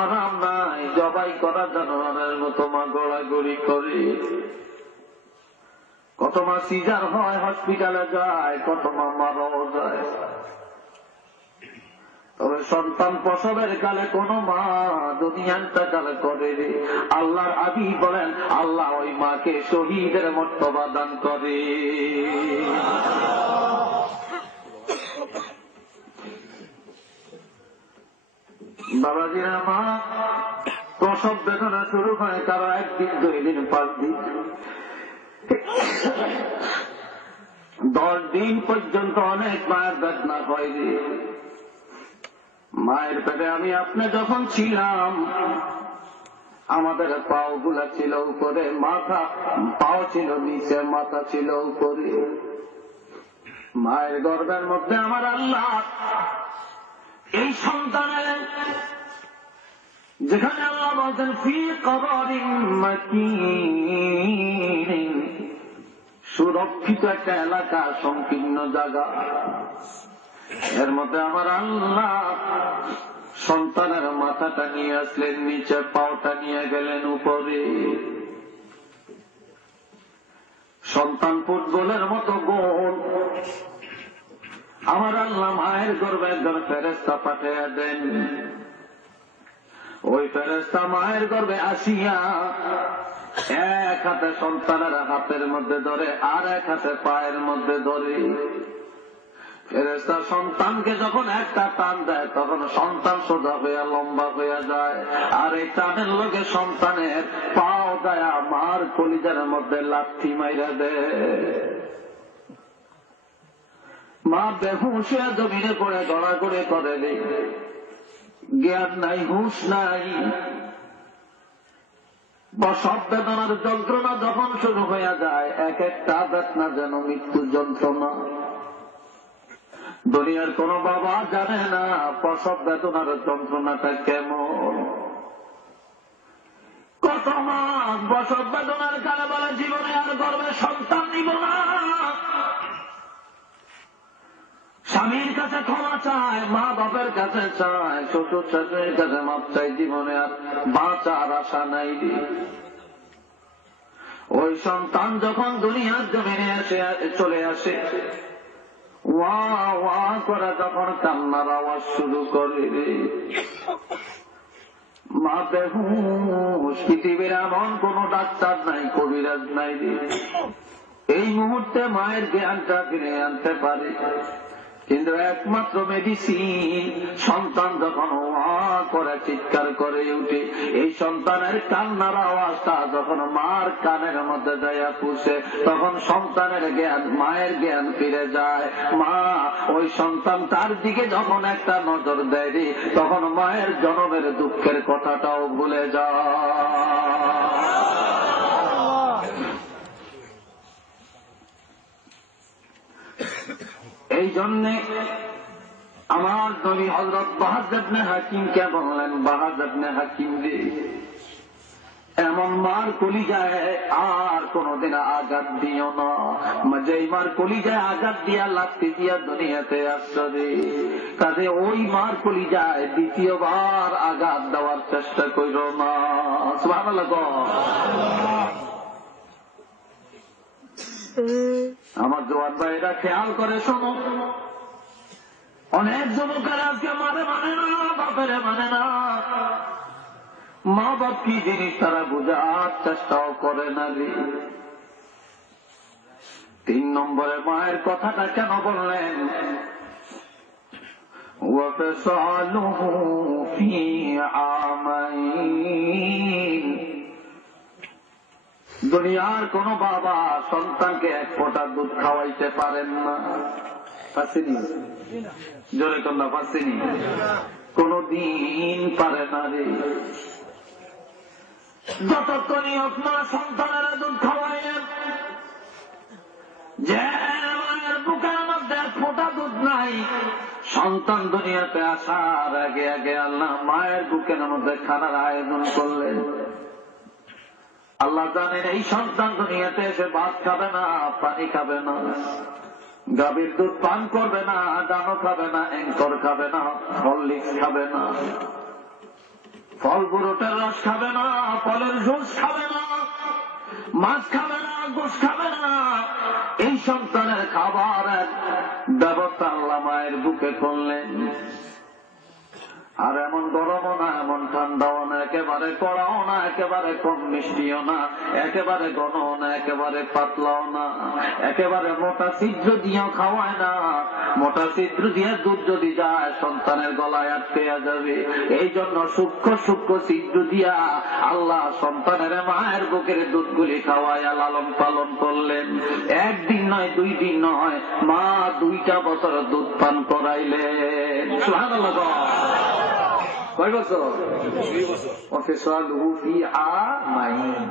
আরাম নাই, জবাই করা জানোয়ারের মতো মা গড়াগড়ি করে। কত মা সিজার হয়, হসপিটালে যায়, কত মা মারাও যায়। তবে সন্তান প্রসবের কালে কোন মা দুনিয়াটা কালে করে রে। আল্লাহর হাবিব বলেন, আল্লাহ ওই মাকে শহীদের মর্তবা দান করে। বাবাজিরা, মা প্রসব বেদনা শুরু হয় তারা 1 দিন, 2 দিন, 5 দিন, 10 দিন পর্যন্ত অনেক মায়ের বেদনা হয় রে। মায়ের পেটে আমি আপনি যখন ছিলাম, আমাদের পাও গুলা ছিল উপরে, মাথা, পাও ছিল নিচে, মাথা ছিল উপরে। মায়ের গর্ভের মধ্যে আমার আল্লাহ এই সন্তানের, যেখানে আল্লাহ বলছেন ফি কবরিন মাকিন, সুরক্ষিত একটা এলাকা, সংকীর্ণ জায়গা, এর মধ্যে আমার আল্লাহ সন্তানের মাথাটা নিয়ে আসলেন নিচে, পাওটা নিয়ে গেলেন উপরে। সন্তান ফুটবলের মতো গোল। আমার আল্লাহ মায়ের গর্ভে একজন ফেরেশতা পাঠিয়ে দেন। ওই ফেরেশতা মায়ের গর্ভে আসিয়া এক হাতে সন্তানের হাতের মধ্যে ধরে, আর এক হাতে পায়ের মধ্যে ধরে। ফেরেশতা সন্তানকে যখন একটা টান দেয়, তখন সন্তান সোজা হইয়া লম্বা হইয়া যায়, আর এই টানের লগে সন্তানের পাও দেয়া মার কলিজার মধ্যে লাথি মাইরা দেয়। মা বেহুশ হয়ে জমিনে পড়ে গড়াগড়ি করে রে। জ্ঞান নাই, হুঁশ নাই। প্রসব বেদনার যন্ত্রণা যখন শুরু হইয়া যায়, এক একটা বেদনা যেন মৃত্যু যন্ত্রণা। দুনিয়ার কোন বাবা জানে না প্রসব বেদনার যন্ত্রণাটা কেমন। কত মা বছর বেদনার কালে বলে জীবনে আর গর্বে সন্তান নিব না, স্বামীর কাছে ক্ষমা চায়, মা বাপের কাছে চায়, শ্বশুর শাশুড়ির কাছে মাপ চাই, জীবনে আর বাঁচার আশা নাই রে। ওই সন্তান যখন দুনিয়ার জমিনে এসে চলে আসে, ওয়া ওয়া করে তখন কান্নার আওয়াজ শুরু করে রে। মা বেহুশ, পৃথিবীর এমন কোন ডাক্তার নাই, কবিরাজ নাই রে এই মুহূর্তে মায়ের জ্ঞানটা ফিরে আনতে পারে, কিন্তু একমাত্র মেডিসিন সন্তান যখন ওয়া করে চিৎকার করে উঠে, এই সন্তানের কান্নার আওয়াজটা যখন মার কানের মধ্যে যাইয়া পুষে, তখন সন্তানের জ্ঞান, মায়ের জ্ঞান ফিরে যায়। মা ওই সন্তান তার দিকে যখন একটা নজর দেয় রে, তখন মায়ের জনমের দুঃখের কথাটাও ভুলে যায়। এই জন্যে আমার নবী হযরত বাহাজ ইবনে হাকিমকে বললেন, বাহাজ ইবনে হাকিম রে, এমন মার কলিজায় আর কোনদিন আঘাত দিও না, যেই মার কলিজায় আঘাত দিয়া লাথি দিয়া দুনিয়াতে আসছো রে, কাজে ওই মার কলিজায় দ্বিতীয়বার আঘাত দেওয়ার চেষ্টা করো না। সুবহানাল্লাহ। আমার জওয়ান ভাইরা খেয়াল করে শোনো, অনেক যুবকের আজকে মানে না, বাপের মানে না, মা বাপ কি জিনিস তারা বোঝার চেষ্টাও করে না রে। 3 নম্বরে মায়ের কথাটা কেন বললেন? ওয়াফসালুহু ফি আমাইন। দুনিয়ার কোন বাবা সন্তানকে 1 ফোঁটা দুধ খাওয়াইতে পারেন না, পারেনি? জোরে কন্যা পারেনি? কোনদিন পারে না রে। যতক্ষণই হোক মা সন্তানেরা দুধ খাওয়াইলেন, যে মায়ের বুকের মধ্যে 1 ফোঁটা দুধ নাই, সন্তান দুনিয়াতে আসার আগে আগে আল্লাহ মায়ের বুকের মধ্যে খানার আয়োজন করলেন। আল্লাহ জানেন এই সন্তান দুনিয়াতে এসে ভাত খাবে না, পানি খাবে না, গাভীর দুধ পান করবে না, ডানো খাবে না, এঙ্কর খাবে না, হরলিক্স খাবে না, ফল বুড়োটার রস খাবে না, ফলের জুস খাবে না, মাছ খাবে না, গোশ খাবে না। এই সন্তানের খাবার ব্যবস্থা আল্লাহ মায়ের বুকে করলেন। আর এমন গরমও না, এমন ঠান্ডাও না, একেবারে কড়াও না, একেবারে কম মিষ্টিও না, একেবারে ঘনও না, একেবারে পাতলাও না, একেবারে মোটা ছিদ্র দিয়েও খাওয়ায় না। মোটা ছিদ্র দিয়ে দুধ যদি যায় সন্তানের গলায় আটকে যাবে, এই জন্য সূক্ষ্ম সূক্ষ্ম ছিদ্র দিয়া আল্লাহ সন্তানের মায়ের বুকের দুধগুলি খাওয়াইয়া লালন পালন করলেন। 1 দিন নয়, 2 দিন নয়, মা 2টা বছর দুধ পান করাইলেন। সুবহানাল্লাহ। কয় বছর? 2 বছর। ওয়াফসালুহু ফি আমাইন।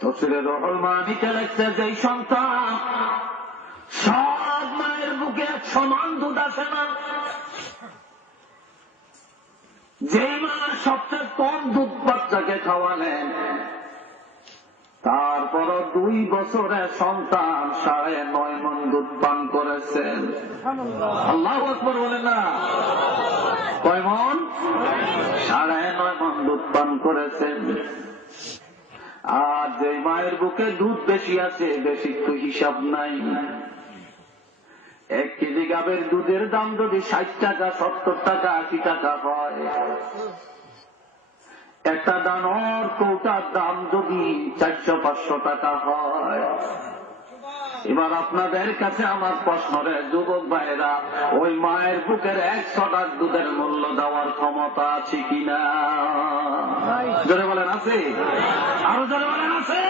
তাফসীরে রুহুল মানিতে লেখছে যে সন্তান সব মায়ের বুকে সমান দুধ আসে না, যে মা সবচেয়ে কম দুধ বাচ্চাকে খাওয়ালেন, তারপরও 2 বছরে সন্তান 9.5 মণ দুধ পান করেছেন। আল্লাহু আকবার বলেন না? কয় মণ? 9.5 মণ দুধ পান করেছেন। আর যে মায়ের বুকে দুধ বেশি আছে, বেশি তো হিসাব নাই। 1 কেজি গাভীর দুধের দাম যদি 60 টাকা, 70 টাকা, 80 টাকা হয়, একটা দানোর কৌটার দাম যদি 400-500 টাকা হয়, এবার আপনাদের কাছে আমার প্রশ্ন রে যুবক ভাইরা, ওই মায়ের বুকের 100 টাকা দুধের মূল্য দেওয়ার ক্ষমতা আছে কিনা? জোরে বলেন আছে? আরো জোরে বলেন আছে?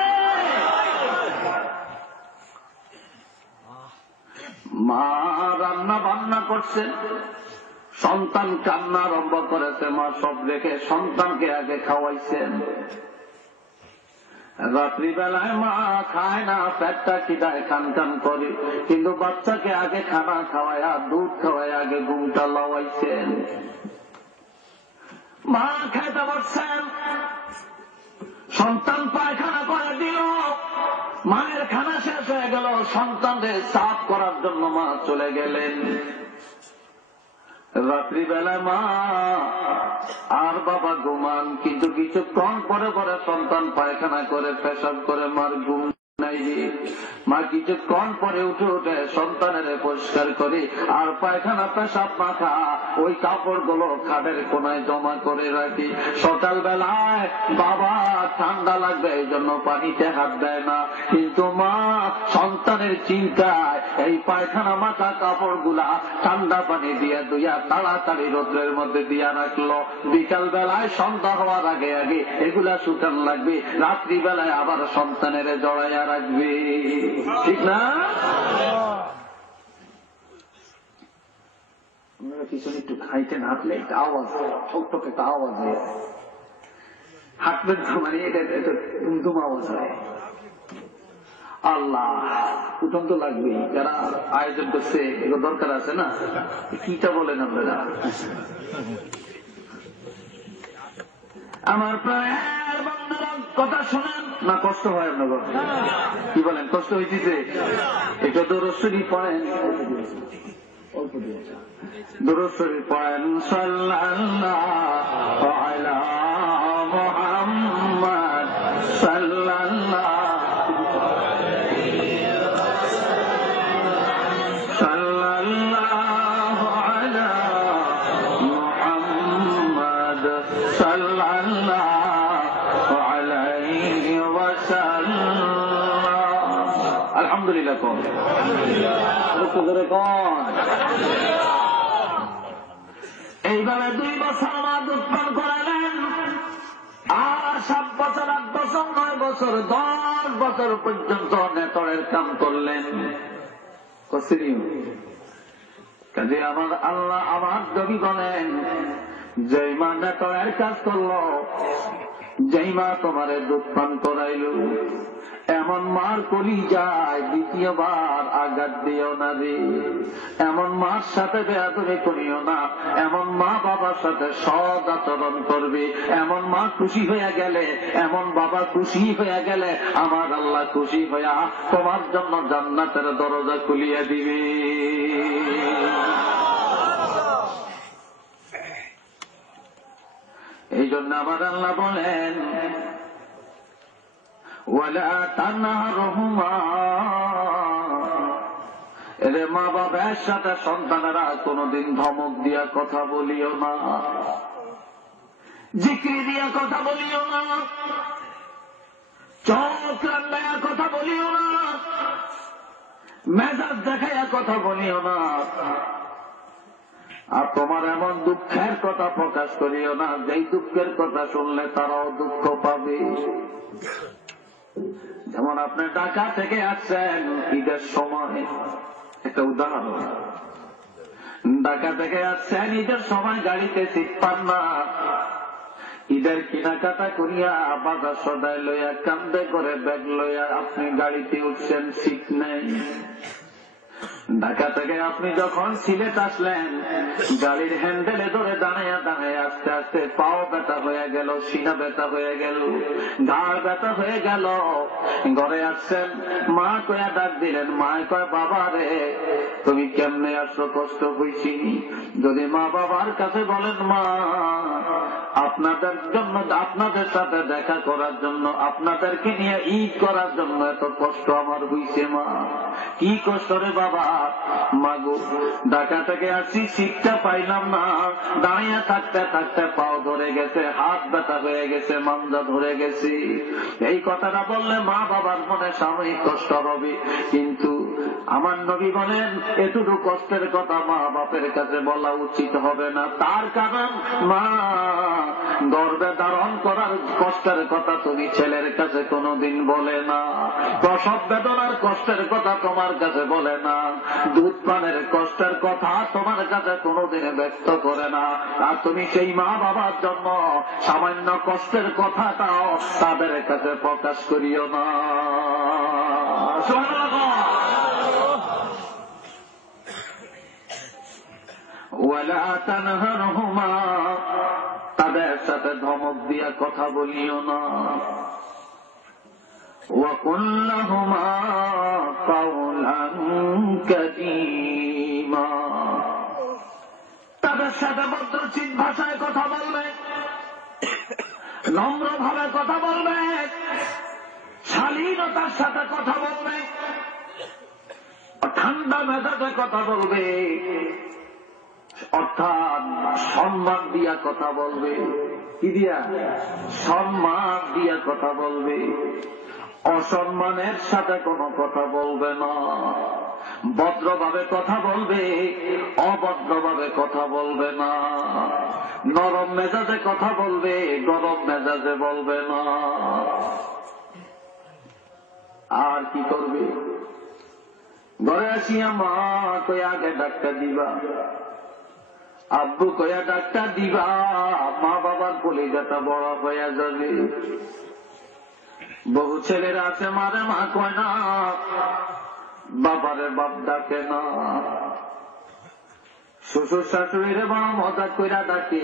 মা রান্না বান্না করছেন, সন্তান কান্না আরম্ভ করেছে, মা সব রেখে সন্তানকে আগে খাওয়াইছেন। রাত্রিবেলায় মা খায় না, পেটটা খিদায় খান খান করে, কিন্তু বাচ্চাকে আগে খানা খাওয়ায়া, দুধ খাওয়ায় আগে ঘুমটা লাওয়াইছেন। মা খেতে বসছেন, সন্তান পায়খানা করে দিল, মায়ের খানা শেষ হয়ে গেল, সন্তানদের সাফ করার জন্য মা চলে গেলেন। রাত্রিবেলা মা আর বাবা ঘুমান, কিন্তু কিছুক্ষণ পরে পরে সন্তান পায়খানা করে পেশাব করে, মার ঘুম নাই। মা কিছুক্ষণ পরে উঠে উঠে সন্তানের পরিষ্কার করে আর পায়খানা পেশাব মাখা ওই কাপড় গুলো খাটের কোনায় জমা করে রাখি। সকাল বেলায় বাবা ঠান্ডা লাগবে এই জন্য পানিতে হাত দেয় না, কিন্তু মা সন্তানের চিন্তায় এই পায়খানা মাখা কাপড় গুলা ঠান্ডা পানি দিয়ে ধুইয়া তাড়াতাড়ি রোদ্রের মধ্যে দিয়া রাখলো। বিকাল বেলায় সন্ধ্যা হওয়ার আগে আগে এগুলা শুকান লাগবে, রাত্রি বেলায় আবার সন্তানের জড়াইয়া রাখবে, ঠিক না? আপনারা পিছনে একটু খাইতেন, হাঁটলে একটা আওয়াজ, ঠকঠক একটা আওয়াজ হয়, হাঁটবেন তো মানে এটা দুমদুম আওয়াজ হয়। আল্লাহ উঠন তো লাগবেই, যারা আয়োজন করছে এগুলো দরকার আছে না, কিটা বলেন আপনারা? আমার প্রায় বন্ধুরা কথা শোনেন না, কষ্ট হয় আপনার? কি বলেন, কষ্ট হইতেছে? এটা দরুদ শরীফ পড়েন, দরুদ শরীফ পড়েন। সাল্লাল্লাহু আলা মুহাম্মদ সাল্লাল্লাহু আলহামদুলিল্লাহ কোন এইভাবে 2 বছর মাদ উৎপন্ন করালেন, আর 7 বছর 8 বছর 9 বছর 10 বছর পর্যন্ত নেতরের কাম করলেন। কাজে আমার আল্লাহ আমার নবী বলেন, যেই মা নেতরের কাজ করলো, যেই মা তোমারে দুধ পান করাইল, এমন মার কলিজায় দ্বিতীয়বার আঘাত দিও না রে। এমন মার সাথে বেয়াদবি করিও না, এমন মা বাবার সাথে সৎ আচরণ করবে। এমন মা খুশি হয়ে গেলে, এমন বাবা খুশি হয়ে গেলে আমার আল্লাহ খুশি হইয়া তোমার জন্য জান্নাতের দরজা খুলিয়া দিবে। এই জন্য আমার আল্লাহ বলেন, ওয়ালা তানহারহুমা, এদের মা বাবার সাথে সন্তানেরা কোনদিন ধমক দিয়া কথা বলিও না, জিক্রি দিয়া কথা বলিও না, চোখ রান্নায়া কথা বলিও না, মেজাজ দেখাইয়া কথা বলিও না। আর তোমার এমন দুঃখের কথা প্রকাশ করিও না যেই দুঃখের কথা শুনলে তারাও দুঃখ পাবে। যেমন আপনি ঢাকা থেকে আসছেন ঈদের সময়, একটা উদাহরণ, ঢাকা থেকে আসছেন ঈদের সময়, গাড়িতে সিট পান না, ঈদের কেনাকাটা করিয়া বাজার সদায় লইয়া কান্দে করে ব্যাগ লইয়া আপনি গাড়িতে উঠছেন, সিট নেই। ঢাকা থেকে আপনি যখন সিলেট আসলেন, গাড়ির হ্যান্ডেলে ধরে দাঁড়াইয়া দাঁড়াইয়া আস্তে আস্তে পাও ব্যথা হয়ে গেল, সিনা ব্যথা হয়ে গেল, ঘাড় ব্যথা হয়ে গেল। ঘরে আসছেন, মা কয়া ডাক দিলেন, মা কয়, বাবা রে তুমি কেমনে আসলো, কষ্ট হয়েছি? যদি মা বাবার কাছে বলেন, মা আপনাদের জন্য, আপনাদের সাথে দেখা করার জন্য, আপনাদেরকে নিয়ে ঈদ করার জন্য এত কষ্ট আমার হইছে, মা কি কষ্ট রে বাবা? মাগো ঢাকা থেকে আসি, সিটটা পাইলাম না, দাঁড়িয়ে থাকতে থাকতে পাও ধরে গেছে, হাত ব্যথা হয়ে গেছে, মাঞ্জা ধরে গেছে। এই কথাটা বললে মা বাবার মনে সাময়িক কষ্ট হবে, কিন্তু আমার নবী বলেন এতটুকু কষ্টের কথা মা বাপের কাছে বলা উচিত হবে না। তার কারণ মা গর্ভে ধারণ করার কষ্টের কথা তুমি ছেলের কাছে কোনোদিন বলে না, প্রসব বেদনার কষ্টের কথা তোমার কাছে বলে না, দুধ পানের কষ্টের কথা তোমার কাছে কোনোদিন ব্যক্ত করে না। আর তুমি সেই মা বাবার জন্য সামান্য কষ্টের কথাটাও তাদের কাছে প্রকাশ করিও না। ওয়ালা তানহারহুমা, তাদের সাথে ধমক দিয়া কথা বলিও না। وَقُلْ لَهُمَا قَوْلًا كَرِيمًا তাদের সাথে ভদ্রচিত ভাষায় কথা বলবে, নম্রভাবে কথা বলবে, শালীনতার সাথে কথা বলবে, ঠান্ডা মেজাজে কথা বলবে, অর্থাৎ সম্মান দিয়া কথা বলবে। কি দিয়া? সম্মান দিয়া কথা বলবে। অসম্মানের সাথে কোনো কথা বলবে না। ভদ্রভাবে কথা বলবে, অভদ্রভাবে কথা বলবে না। নরম মেজাজে কথা বলবে, গরম মেজাজে বলবে না। আর কি করবে? ঘরে আসিয়া মা কই আগে ডাক্তার দিবা, আব্বু কয়া ডাক্তার দিবা, মা বাবার কলিজাটা বড় হয়ে যাবে। বহু ছেলেরা আছে মারে মা কয় না, বাবারে বাপ ডাকে না। শ্বশুর শাশুড়িরে বড় মজা কইরা ডাকে,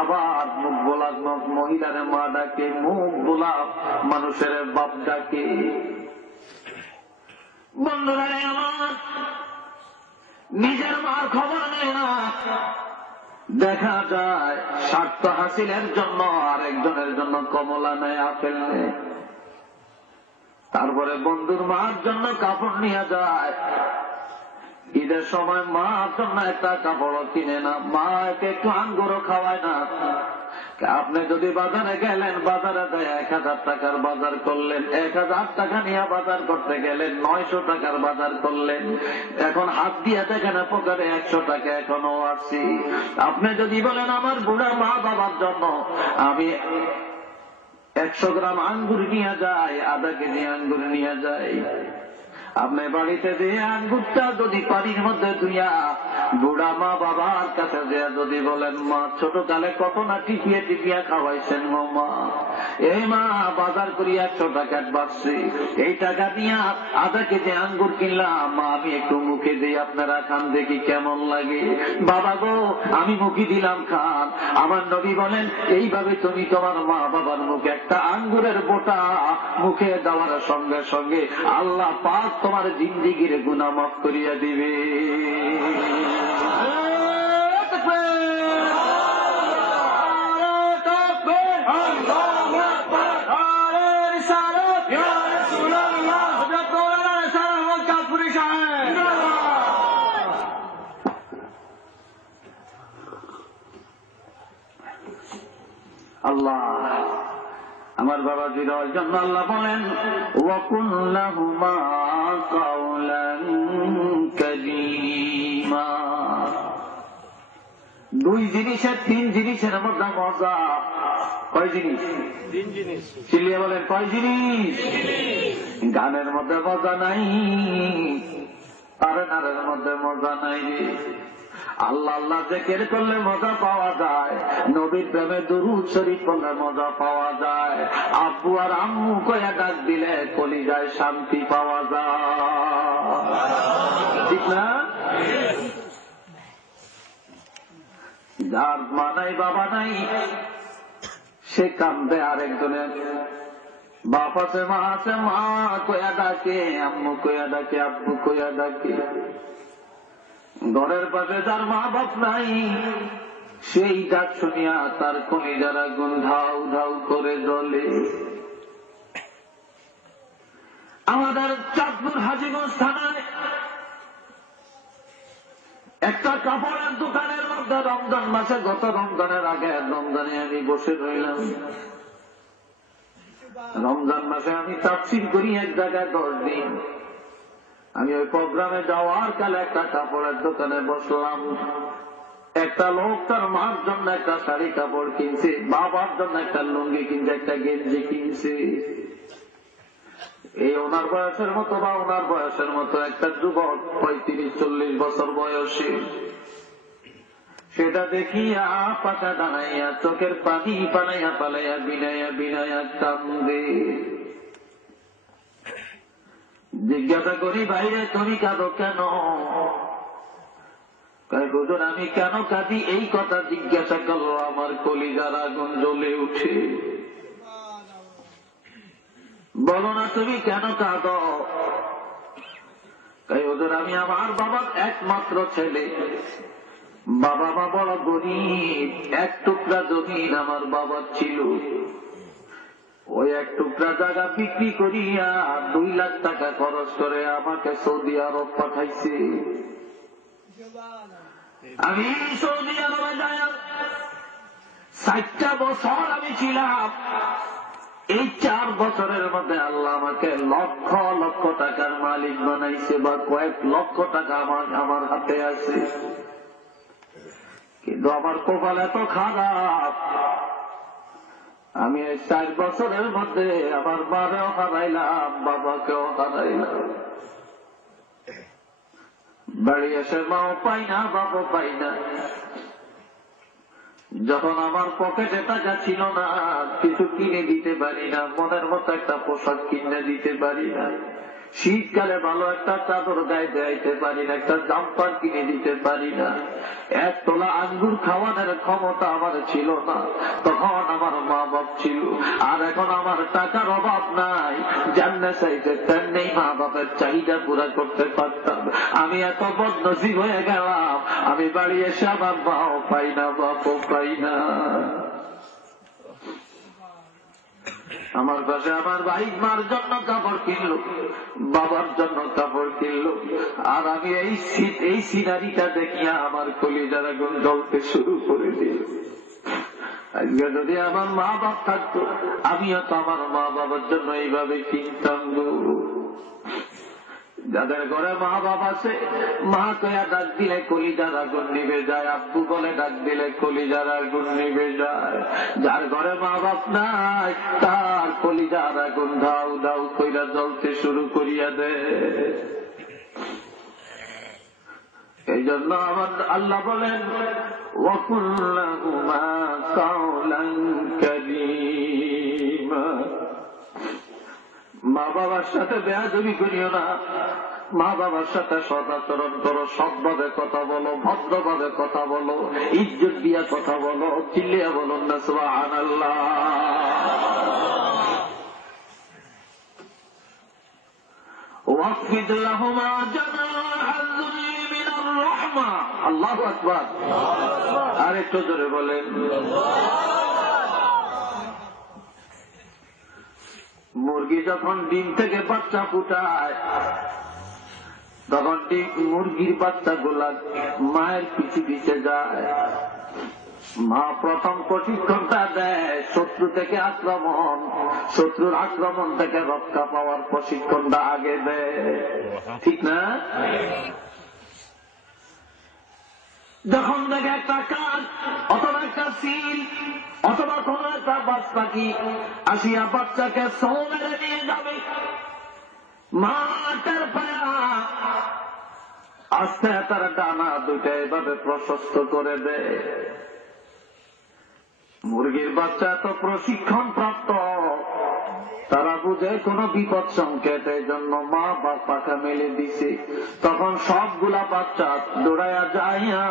আবার মুখ বোলা মহিলারে মা ডাকে, মুখ বোলা মানুষের বাপ ডাকে। বন্ধুরা আমার, নিজের মার খবর নেই না। দেখা যায় স্বার্থ হাসিলের জন্য আরেকজনের জন্য কমলা নেয়, আপেল নেয়। তারপরে বন্ধুর মার জন্য কাপড় নিয়ে যায়। ঈদের সময় মার জন্য একটা কাপড় কিনে না, মাকে একটু আঙ্গুরও খাওয়ায় না। আপনি যদি বাজারে গেলেন, বাজারে 1000 টাকার বাজার করলেন, 1000 টাকা নিয়ে বাজার করতে গেলেন, 900 টাকার বাজার করলেন। এখন হাত দিয়ে দেখেন পকেটে 100 টাকা এখনো আসছি। আপনি যদি বলেন আমার বুড়া মা বাবার জন্য আমি 100 গ্রাম আঙ্গুর নিয়ে যাই, আধা কেজি আঙ্গুর নিয়ে যাই, আপনি বাড়িতে দিয়ে আঙ্গুরটা যদি পানির মধ্যে ধুইয়া বুড়া মা বাবার কাছে যে যদি বলেন মা ছোটকালে কত না টিপিয়ে টিপিয়া খাওয়াইছেন গো মা, এই মা বাজার করি 100 টাকা বাড়ছি, এই টাকা দিয়া আধা কেজি আঙ্গুর কিনলাম, মা আমি একটু মুখে দিই, আপনারা খান দেখি কেমন লাগে। বাবা গো আমি মুখে দিলাম, খান। আমার নবী বলেন এইভাবে তুমি তোমার মা বাবার মুখে একটা আঙ্গুরের বোটা মুখে দেওয়ার সঙ্গে সঙ্গে আল্লাহ পাক তোমার জিন্দিগির গুনাহ মাফ করিয়া দিবে। আল্লাহ আমার বাবা জিরার জন্য আল্লাহ বলেন ওয়াকুল লাহুমা কাওলান কারীমা। 2 জিনিসের 3 জিনিসের মধ্যে মজা। কয় জিনিস? 3 জিনিস। চিল্লিয়ে বলেন কয় জিনিস? গানের মধ্যে মজা নাই, তারের মধ্যে মজা নাই। আল্লাহ আল্লাহ জিকির করলে মজা পাওয়া যায়, নবীর প্রেমে দুরূদ শরীফ পড়লে মজা পাওয়া যায়, আব্বু আর আম্মু কইয়া ডাক দিলে কলিজায় শান্তি পাওয়া যায়, ঠিক না? যার মা নাই বাবা নাই সে কান্দে, আরেকজনের বাপ আছে মা আছে, মা কইয়া ডাকে, আম্মু কইয়া ডাকে, আব্বু কইয়া ডাকে। ঘরের পাশে যার মা বাপ নাই সেই ডাক শুনিয়া তার কলিজার আগুন ধাউ ধাউ করে জ্বলে। আমাদের চাঁদপুর হাজীগঞ্জ থানায় একটা কাপড়ের দোকানের মধ্যে রমজান মাসে, গত রমজানের আগে রমজানে আমি বসে রইলাম। রমজান মাসে আমি তাফসীর করি এক জায়গায় 10 দিন। আমি ওই প্রোগ্রামে যাওয়ার কালে একটা কাপড়ের দোকানে বসলাম। একটা লোক তার মার জন্য একটা শাড়ি কাপড় কিনছে, বাবার জন্য একটা লুঙ্গি কিনছে, একটা গেঞ্জি কিনছে। এই ওনার বয়সের মতো বা ওনার বয়সের মতো একটা যুবক 35-40 বছর বয়সী, সেটা দেখিয়া পাতা দাঁড়াইয়া চোখের পানি পালাইয়া পালাইয়া বিনাইয়া বিনাইয়া কান্দে। জিজ্ঞাসা করি বাইরে তুমি কাঁদো কেন? হুজুর আমি কেন কাঁদি? এই কথা জিজ্ঞাসা করলো, আমার কলিজার আগুন জ্বলে উঠে। বলো না তুমি কেন কাঁদো? হুজুর আমি আমার বাবার একমাত্র ছেলে, বাবা মা বড় গরিব, এক টুকরা জমিন আমার বাবার ছিল, ওই এক টুকরা জায়গা বিক্রি করিয়া 2 লাখ টাকা খরচ করে আমাকে সৌদি আরব পাঠাইছে। আমি সৌদি আরবে যাই 60টা বছর আমি ছিলাম। এই 4 বছরের মধ্যে আল্লাহ আমাকে লক্ষ লক্ষ টাকার মালিক বানাইছে, বা কয়েক লক্ষ টাকা আমার হাতে আছে। কিন্তু আমার কপাল এত খারাপ, আমি এই 4 বছরের মধ্যে আমার মারেও হারাইলাম, বাবাকেও হারাইলাম। বাড়ি এসে মাও পাই না, বাবা পাই না। যখন আমার পকেটে টাকা ছিল না, কিছু কিনে দিতে পারি না, মনের মতো একটা পোশাক কিনে দিতে পারি না, শীতকালে ভালো একটা চাদর গায়ে দেয়াইতে পারি না, একটা জাম্পার কিনে দিতে পারি না, 1 তোলা আঙ্গুর খাওয়ানোর ক্ষমতা আমার ছিল না। তখন আমার মা বাপ ছিল। আর এখন আমার টাকার অভাব নাই, যেমনে চাইছে তেমনি মা বাপের চাহিদা পুরা করতে পারতাম। আমি এত বদনসিব হয়ে গেলাম, আমি বাড়ি এসে আমার মাও পাই না, বাপও পাই না। আমার পাশে আমার ভাই মার জন্য কাপড় কিনলো, বাবার জন্য কাপড় কিনলো, আর আমি এই সিনারিটা দেখিয়া আমার কলিজার আগুন জ্বলতে শুরু করে দিল। আজকে যদি আমার মা বাপ থাকতো, আমিও তো আমার মা বাবার জন্য এইভাবে কিনতাম গো। যাদের ঘরে মা বাপ আছে, মা কয়া ডাক দিলে কলিজার আগুন নিভে যায়, আব্বু বলে ডাক দিলে কলিজার আগুন নিভে যায়। যার ঘরে মা বাপ নাই, তার কলিজার আগুন ধাউ ধাউ কইরা জ্বলতে শুরু করিয়া দেয়। এই জন্য আমার আল্লাহ বলেন, ওয়াকুল লাহুমা কাওলান কারীমা। মা বাবার সাথে বেয়াদবি করিও না, মা বাবার সাথে সদাচরণ করো, সৎভাবে কথা বলো, ভদ্রভাবে কথা বলো, ইজ্জত দিয়া কথা বলো, চিল্লিয়া বলুন না সুবহানাল্লাহ। ওয়াকফিদ লাহুমা জানাহাল যুল্লি মিনার রাহমা। আল্লাহু আকবার। আরেকটু জোরে বলেন। মুরগি যখন ডিম থেকে বাচ্চা ফুটায়, তখন মুরগির বাচ্চাগুলা মায়ের পিছে পিছে যায়। মা প্রথম প্রশিক্ষণটা দেয় শত্রু থেকে আক্রমণ, শত্রুর আক্রমণ থেকে রক্ষা পাওয়ার প্রশিক্ষণটা আগে দেয়, ঠিক না? যখন দেখে একটা কাক অথবা একটা সিল অথবা কোন একটা বাজ পাখি আসিয়া বাচ্চাকে সৌ মেরে নিয়ে যাবে, মাটার পায়া আস্তে তার ডানা দুইটা এভাবে প্রশস্ত করে দেয়। মুরগির বাচ্চা তো প্রশিক্ষণ প্রাপ্ত, তারা বুঝে কোন বিপদ সংকেত, এই জন্য মা বা পাখা মেলে দিছে। তখন সবগুলা বাচ্চা দৌড়াইয়া যাইয়া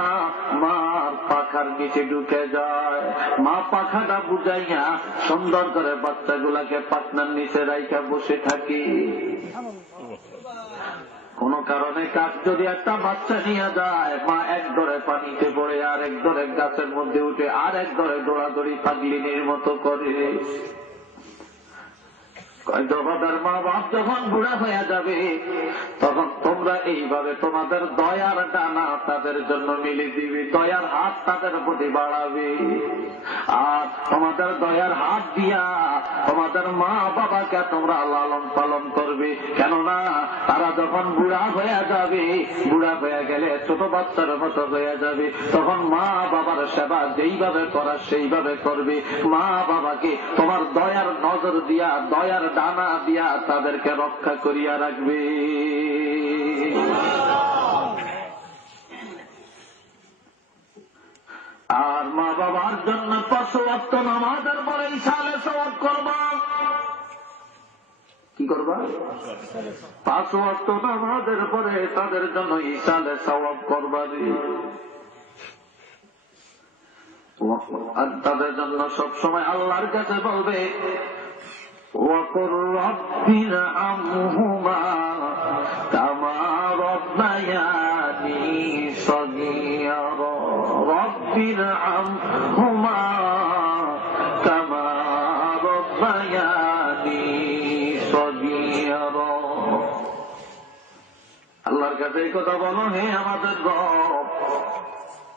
মার পাখার নিচে ঢুকে যায়। মা পাখাটা বুঝাইয়া সুন্দর করে বাচ্চাগুলাকে পাখনার নিচে রাইখা বসে থাকে। কোন কারণে কাক যদি একটা বাচ্চা নিয়ে যায়, মা এক দরে পানিতে পড়ে, আর এক দরে গাছের মধ্যে উঠে, আর এক দরে দৌড়াদৌড়ি পাগলিনীর মতো করে। তোমাদের মা বাপ যখন বুড়া হয়ে যাবে, তখন তোমরা এইভাবে তোমাদের দয়ার ডানা তাদের জন্য মিলে দিবে, দয়ার হাত তাদের প্রতি বাড়াবে, আর তোমাদের দয়ার হাত দিয়া তোমাদের মা বাবাকে তোমরা লালন পালন করবে। কেননা তারা যখন বুড়া হয়ে যাবে, বুড়া হয়ে গেলে ছোট বাচ্চার মতো হয়ে যাবে, তখন মা বাবার সেবা যেইভাবে করা সেইভাবে করবে। মা বাবাকে তোমার দয়ার নজর দিয়া, দয়ার ডানা দিয়া তাদেরকে রক্ষা করিয়া রাখবে। আর মা বাবার জন্য 5 ওয়াক্ত নামাজের পরে ইশারে সওয়াব করবা। কি করবা? 5 ওয়াক্ত নামাজের পরে তাদের জন্য ইসালে সওয়াব করবা। আর তাদের জন্য সবসময় আল্লাহর কাছে বলবে ওয়াকুর রাব্বির আমহুমা কামা রাব্বায়ানি সগীরা। রাব্বির আমহুমা কামা রাব্বায়ানি সগীরা। আল্লাহর কাছে এই কথা বলো, হে আমাদের রব,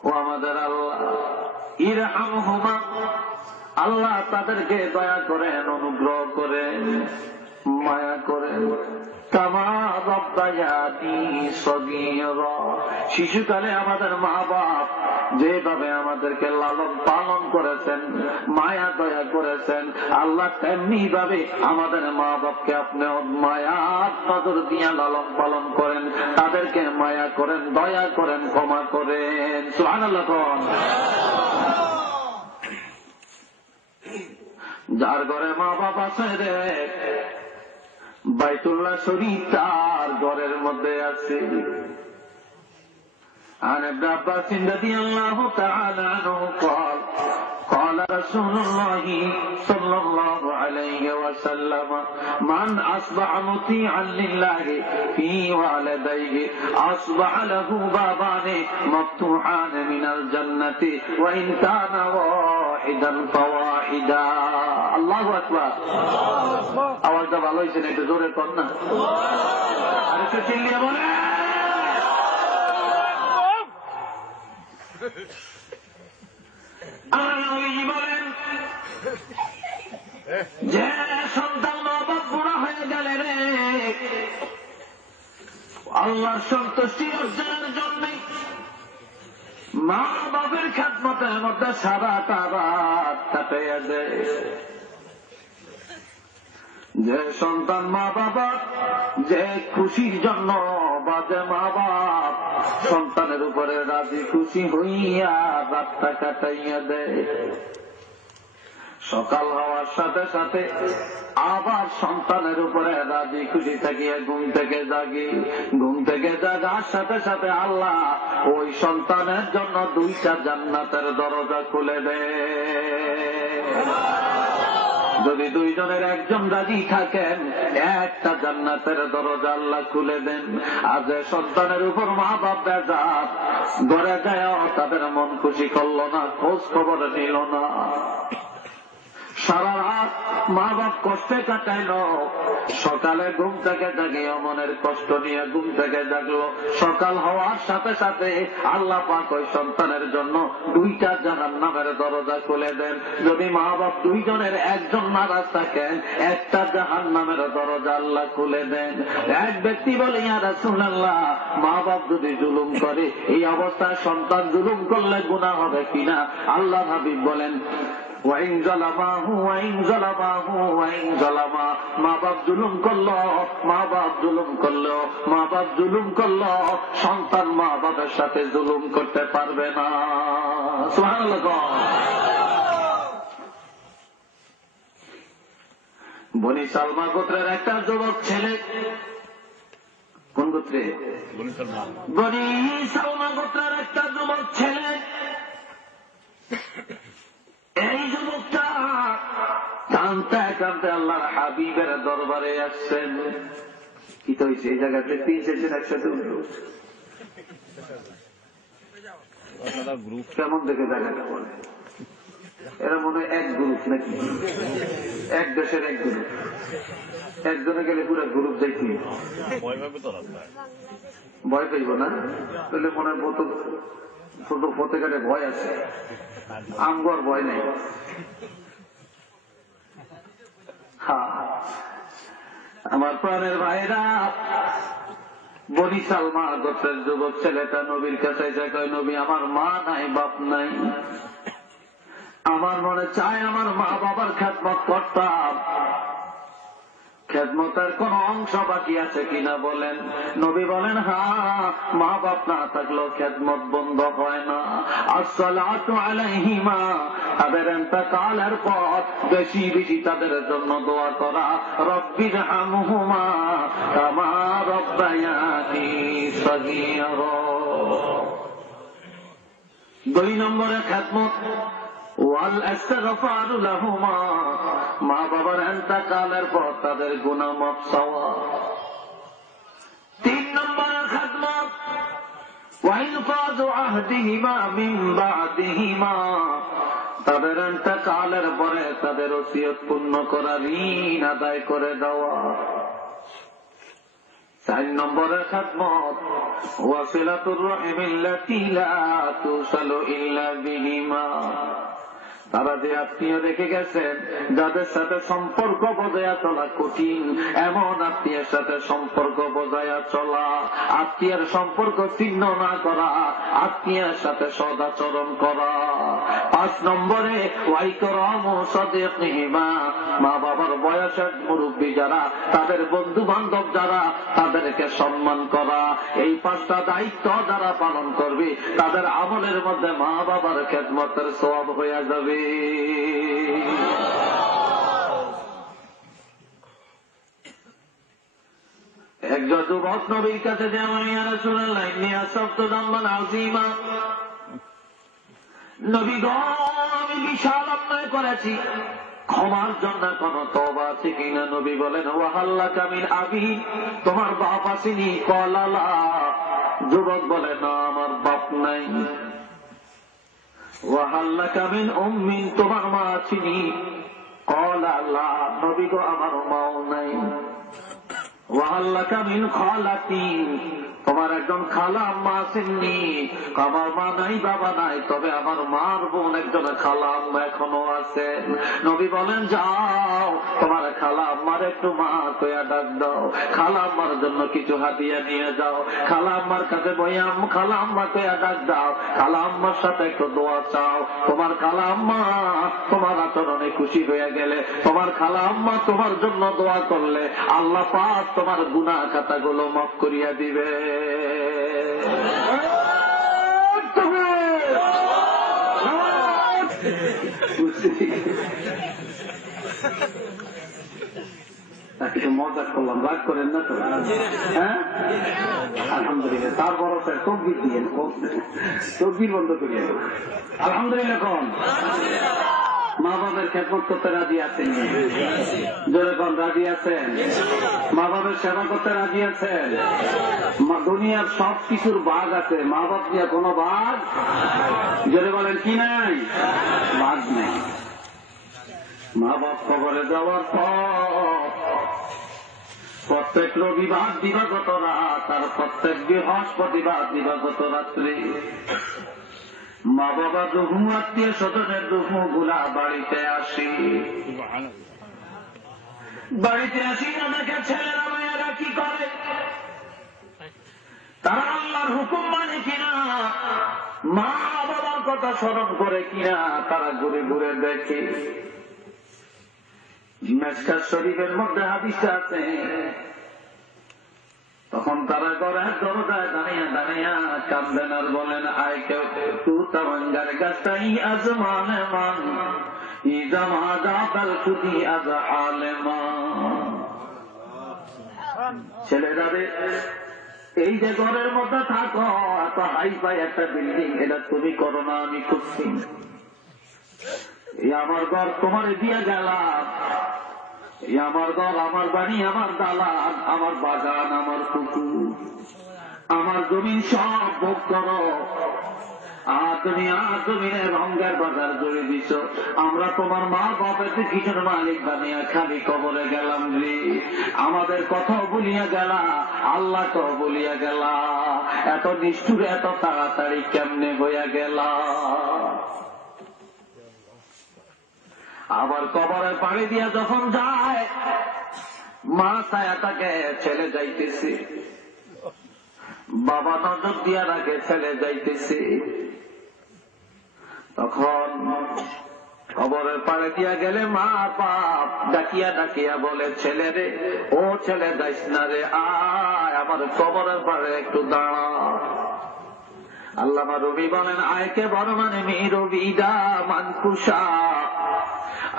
ও আমাদের আল্লাহ, ইরহামহুমা, আল্লাহ তাদেরকে দয়া করেন, অনুগ্রহ করেন, মায়া করেন, কামা রাব্বায়ানি সগীরা। শিশুকালে আমাদের মা বাপ যেভাবে আমাদেরকে লালন পালন করেছেন, মায়া দয়া করেছেন, আল্লাহ তেমনি ভাবে আমাদের মা বাপকে আপনি মায়ার নজর দিয়ে লালন পালন করেন, তাদেরকে মায়া করেন, দয়া করেন, ক্ষমা করেন। সুবহানাল্লাহ। যার ঘরে মা বাপ আছে রে, বাইতুল্লাহ শরীফ তার ঘরের মধ্যে আছে। عن ابن عباس رضي الله تعالى عنه قال قال رسول الله صلى الله عليه وسلم من أصبح مطيعا لله في والديه أصبح له بابان مفتوحان من الجنة وإن كان واحدا فواحدا। الله أكبر। আওয়াজটা ভালো হয়েছে না? একটু জোরে কর না, আরেকটু চিল্লিয়ে বলে। বলেন যে সন্তান মা বাপ বুড়া হয়ে গেলে রে, আল্লাহর সন্তুষ্টি অর্জনের জন্য মা বাপের খেদমতের মধ্যে সারাটা রাত কাটাইয়া দেয়। যে সন্তান মা বাবা যে খুশির জন্য বা যে মা বাপ সন্তানের উপরে রাজি খুশি হইয়া রাতটা কাটাইয়া দেয়, সকাল হওয়ার সাথে সাথে আবার সন্তানের উপরে রাজি খুশি থাকিয়া ঘুম থেকে জাগি, ঘুম থেকে জাগার সাথে সাথে আল্লাহ ওই সন্তানের জন্য 2টা জান্নাতের দরজা খুলে দেয়। যদি 2 জনের একজন রাজি থাকেন, একটা জান্নাতের দরজা আল্লাহ খুলে দেন। আর যে সন্তানের উপর মা বাপ বেজার, ঘরে যায় তাদের মন খুশি করলো না, খোঁজ খবর নিল না, সারা রাত মা বাপ কষ্টে কাটাইল, সকালে ঘুম থেকে জাগিয়ে মনের কষ্ট নিয়ে ঘুম থেকে জাগলো, সকাল হওয়ার সাথে সাথে আল্লাহ পাক ওই সন্তানের জন্য 2টা জাহান্নামের দরজা খুলে দেন। যদি মা বাপ 2 জনের একজন নারাজ থাকেন, একটা জাহান্নামের দরজা আল্লাহ খুলে দেন। এক ব্যক্তি বলে, ইয়া রাসূলুল্লাহ, মা বাপ যদি জুলুম করে, এই অবস্থায় সন্তান জুলুম করলে গুনাহ হবে কিনা? আল্লাহ হাবিব বলেন, ওয়াইন জালামাহু ওয়াইন জালামাহু ওয়াইন জালামা, মা বাপ জুলুম করলো, মা বাপ জুলুম করলো, মা বাপ জুলুম করলো, সন্তান মা বাপের সাথে জুলুম করতে পারবে না। সুবহানাল্লাহ। বনি সালমা গোত্রের একটা যুবক ছেলে, কোন গোত্রে? বনি সালমা গোত্রের একটা যুবক ছেলে। এই যুবকটা কাঁদতে কাঁদতে আল্লাহর হাবিবের দরবারে আসছেন। কি তো হয়েছে? এই জায়গাতে 3-4 একসাথে উঠল, গ্রুপ কেমন দেখে জায়গাটা বলে? এরা মনে হয় এক গ্রুপ নাকি, এক দেশের এক গ্রুপ, একজনে গেলে পুরো গ্রুপ দেখি ভয় পাইব না? তাহলে মনে হয় ছোট প্রত্যেকের ভয় আছে, আমগর ভয় নেই। আমার প্রাণের ভাইরা, বনি সালমা গোত্রের যুবক ছেলেটা নবীর কাছে কয়, নবী, আমার মা নাই, বাপ নাই, আমার মনে চায় আমার মা বাবার খেদমত করতাম, খেদমতের কোন অংশ বাকি আছে কিনা বলেন। নবী বলেন, হ্যাঁ, মা বাপ না থাকলেও খেদমত বন্ধ হয় না। আসসালাতু আলাইহিমা, তাদের ইন্তেকালের পর বেশি বেশি তাদের জন্য দোয়া করা। রব্বিরহামহুমা কামা রব্বায়ানি সগীরা। 2 নম্বরে খেদমত ওয়াল ইস্তিগফারু লাহুমা, মা বাবার ইন্তেকালের পর তাদের গুনাহ মাফ চাওয়া। 3 নম্বরে খেদমত ওয়া ইনফাযু আহদিহিমা মিন বা'দিহিমা, তাদের ইন্তেকালের পরে তাদের ওসিয়ত পূর্ণ করা, ঋণ আদায় করে দেওয়া। 4 নম্বরে খেদমত ওয়াসিলাতুর রাহিমিল্লাতী লা তুসালু ইল্লা বিহিমা, তারা যে আত্মীয় রেখে গেছেন, যাদের সাথে সম্পর্ক বজায় চলা কঠিন, এমন আত্মীয়ের সাথে সম্পর্ক বজায় চলা, আত্মীয়ের সম্পর্ক ছিন্ন না করা, আত্মীয়ের সাথে সদাচরণ করা। 5 নম্বরে ওয়াইকরামু সাদিকিহিমা, মা বাবার বয়সের মুরব্বী যারা, তাদের বন্ধু বান্ধব যারা, তাদেরকে সম্মান করা। এই 5টা দায়িত্ব যারা পালন করবে, তাদের আমলের মধ্যে মা বাবার খেদমতের সওয়াব হয়ে যাবে। একজন যুবক নবীর কাছে যেমন, ইয়া রাসূলুল্লাহ ইন্নী আসাবতু যামবান আযীমা, নবী গো, আমি বিশাল অন্যায় করেছি, ক্ষমার জন্য কোন তওবা আছে কিনা? নবী বলেন, ওয়াহাল্লাকা মিন আবি, তোমার বাপ আসেনি? ক্বালা লা, যুবক বলে, না, আমার বাপ নাই। ওয়াহাল্লাকা মিন উম্মি, তোমার মা আসেনি? ক্বালা লা, নবী গো, আমার মাও নাই। ওয়াহাল্লাকা মিন খালাতি, তোমার একজন খালা আম্মা আসেননি? আমার মা নাই, বাবা নাই, তবে আমার মার বোন একজন খালা আম্মা এখনো আছেন। নবী বলেন, যাও তোমার খালা আম্মার একটু মা কইয়া ডাক দাও, খালা আম্মার জন্য কিছু হাদিয়া নিয়ে যাও, খালা আম্মার কাছে বইয়া খালা আম্মা কইয়া ডাক দাও, খালা আম্মার সাথে একটু দোয়া চাও। তোমার খালা আম্মা তোমার আচরণে খুশি হয়ে গেলে, তোমার খালা আম্মা তোমার জন্য দোয়া করলে, আল্লাহ পাক তোমার গুনাহ খাতাগুলো মাফ করিয়া দিবে। একটু মজা করলাম, রাগ করেন না তো? হ্যাঁ, আলহামদুলিল্লাহ। তারপর তকবীর দিয়েন, তকবীর বন্ধ করিয়ে আলহামদুলিল্লাহ। কোন মা বাবার খেদমত করতে রাজি আছেন? জোরে কোন রাজি আছেন? মা বাবার সেবা করতে রাজি আছেন? দুনিয়ার সব কিছুর ভাগ আছে, মা বাপ নিয়ে কোনো ভাগ, জোরে বলেন, কি নাই? ভাগ নেই। মা বাপ কবরে যাওয়ার পর প্রত্যেক রবিবার দিবাগত রাত আর প্রত্যেক বৃহস্পতিবার দিবাগত রাত্রি মা বাবা দুহু আত্মীয় স্বজনের দুহু গুলা বাড়িতে আসি। বাড়িতে আসি না দেখে ছেলেরা মেয়েরা কি করে, তারা আল্লাহর হুকুম মানে কিনা, মা বাবার কথা স্মরণ করে কিনা, তারা ঘুরে ঘুরে দেখে। মিশকাত শরীফের মধ্যে হাদিস আছে, তখন তারা ঘরের দরজায় দাঁড়িয়ে দাঁড়িয়ে কাঁদলেন আর বলেন, আয় কেউ তু তামাঙ্গার গাছটাই আজ মানে মান ইজামা জাতাল খুদি আজ আলেমা। ছেলেরা রে, এই যে ঘরের মধ্যে থাকো, এত হাই ফাই একটা বিল্ডিং, এটা তুমি করো না, আমি করছি। আমার ঘর তোমার দিয়ে গেলাম, আমার ঘর, আমার বাড়ি, আমার দালান, আমার বাগান, আমার পুকুর, আমার জমি সব ভোগ করো। আর তুমি জমিনের রঙের বাজার জড়িয়ে দিছ, আমরা তোমার মা বাপের কিসের মালিক বানিয়া খালি কবরে গেলাম রে। আমাদের কথাও বলিয়া গেলা, আল্লাহকেও বলিয়া গেলা, এত নিষ্ঠুর এত তাড়াতাড়ি কেমনে হইয়া গেলা। আবার কবরের পাড়ি দিয়া যখন যায়, মা ছায়া তাকে ছেলে যাইতেছে, বাবা নজর দিয়া রাখে ছেলে যাইতেছে, তখন কবরের পাড়ে দিয়া গেলে মা বাপ ডাকিয়া ডাকিয়া বলে, ছেলে রে, ও ছেলে যাইস না রে, আয় আমার কবরের পাড়ে একটু দাঁড়া। আল্লামা রবি বলেন, আয়কে বড় মানে মেরবিদা মানকুশা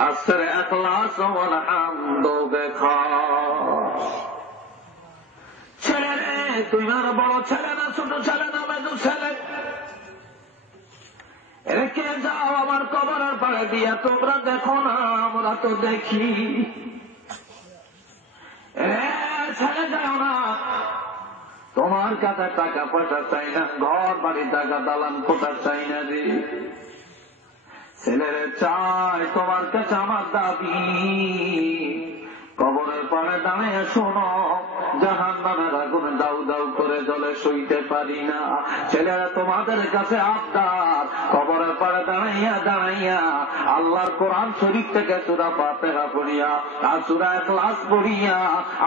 আসরে এখলাস ওয়াল হামদ বেখা। ছেলে রে, তুমি আর বড় ছেলে না, ছোট ছেলে না, মেজো ছেলে, রেখে যাও আমার কবরের পাড়ে দিয়া। তোমরা দেখো না, আমরা তো দেখি। ছেলে যাও না, তোমার কাছে টাকা পয়সা চাই না, ঘর বাড়ি টাকা দালান কোথা চাই না রে। ছেলেরে চাই তোমার কাছে আমার দাবি, কবরের পাড়ে দাঁড়িয়ে শোনো, জাহান্নামের আগুন দাউ দাউ করে জ্বলে সইতে পারি না। ছেলেরা তোমাদের কাছে আবদার, কবরের পাড়ে দাঁড়াইয়া দাঁড়াইয়া আল্লাহর কোরআন শরীফ থেকে সূরা ফাতিহা পড়িয়া আর সূরা ইখলাস পড়িয়া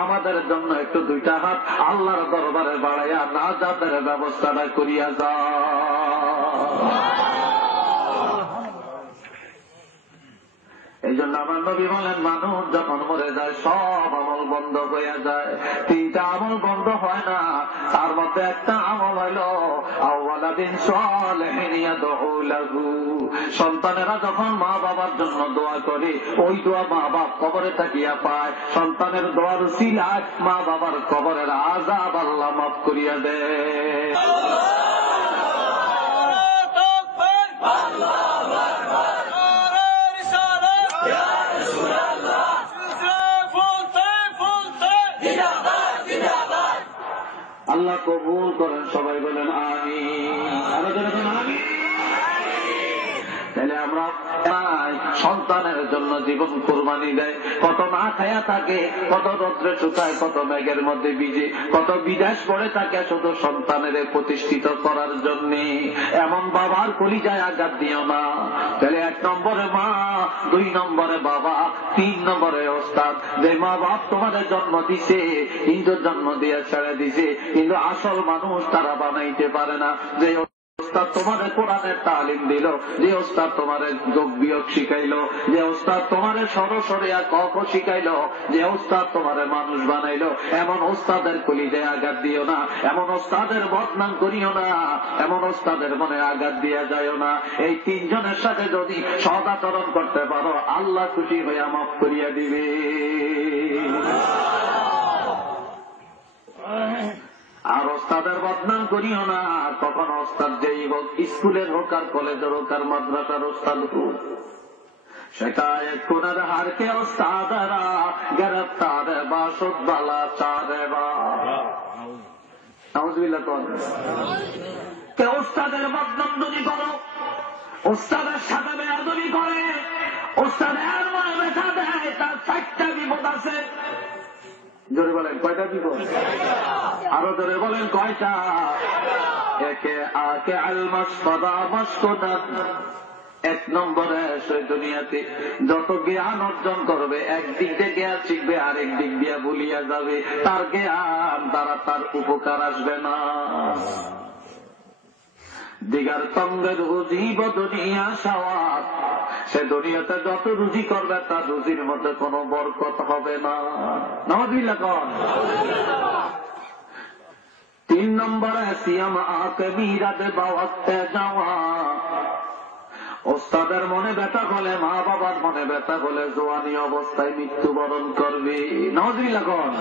আমাদের জন্য একটু দুইটা হাত আল্লাহর দরবারে বাড়াইয়া নাজাতের ব্যবস্থাটা করিয়া যাও। এই জন্য আমার নবী বলেন, মানুষ যখন মরে যায় সব আমল বন্ধ হয়ে যায়। তিনটা আমল বন্ধ হয় না, তার মধ্যে একটা আমল হইল আওয়ালাদিন সালেহিন ইয়াদউ লাহু। সন্তানেরা যখন মা বাবার জন্য দোয়া করে, ওই দোয়া মা বাপ কবরে থাকিয়া পায়। সন্তানের দোয়ার উসিলায় মা বাবার কবরের আযাব আল্লাহ মাফ করিয়া দেয়। আল্লাহ কবুল করেন, সবাই বলেন আমিন। তাহলে আমরা সন্তানের জন্য জীবন কোরবানি দেয়, কত না খায়া থাকে, কত রৌদ্রে শুকায়, কত মেঘের মধ্যে ভিজে, কত বিদেশ পড়ে থাকে শুধু সন্তানের প্রতিষ্ঠিত করার জন্য। এমন বাবার কলিজায় আঘাত দিও না। তাহলে 1 নম্বরে মা, 2 নম্বরে বাবা, 3 নম্বরে ওস্তাদ। যে মা বাপ তোমাদের জন্ম দিছে, কিন্তু জন্ম দিয়ে ছেড়ে দিছে, কিন্তু আসল মানুষ তারা বানাইতে পারে না। যে ওস্তাদ তোমাদের কোরআনের তালিম দিল, যে ওস্তাদ তোমাদের যোগ বিয়োগ শিখাইল, যে ওস্তাদ তোমাদের সরসরিয়া ক শিখাইল, যে ওস্তাদ তোমাদের মানুষ বানাইল, এমন ওস্তাদের কলিজায় আঘাত দিও না, এমন ওস্তাদের বদনাম করিও না, এমন ওস্তাদের মনে আঘাত দিয়া যাইও না। এই 3 জনের সাথে যদি সদাচরণ করতে পারো, আল্লাহ খুশি হইয়া মাফ করিয়া দিবে। আর ওস্তাদের বদনাম করিও না। তখন ওস্তাদ যেই হোক, স্কুলের হোক আর কলেজের হোক আর মাদ্রাসার ওস্তাদ হোক, সেটা এক কোনার হারকে ওস্তাদারা গ্রেফতার বাসত বালা চারে বা নাউজুবিল্লাহ। কে ওস্তাদের বদনাম যদি করো, ওস্তাদের সাথে বেয়াদবি করে, ওস্তাদের মনে ব্যথা দেয়, তার 4টা বিপদ আছে। জোরে বলেন কয়টা বিপদ? আরো জোরে বলেন কয়টা? একে আকে আল মাসফাদা মাসফাদাত। 1 নম্বরে সে দুনিয়াতে যত জ্ঞান অর্জন করবে, একদিক দিয়ে জ্ঞান শিখবে, আরেক দিক দিয়ে ভুলিয়া যাবে, তার জ্ঞান দ্বারা তার উপকার আসবে না। দিগার তঙ্গের রুজিব দুনিয়া সাওয়াত। সে দুনিয়াতে যত রুজি করবে তার রুজির মধ্যে কোনো বরকত হবে না। নাউযুবিল্লাহ কোন। 3 নম্বরে সিয়াম আকে মিরাদে বাওয়াতে যাওয়া। ওস্তাদের মনে ব্যথা হলে, মা বাবার মনে ব্যথা হলে জওয়ানি অবস্থায় মৃত্যুবরণ করবে। নাউযুবিল্লাহ কোন।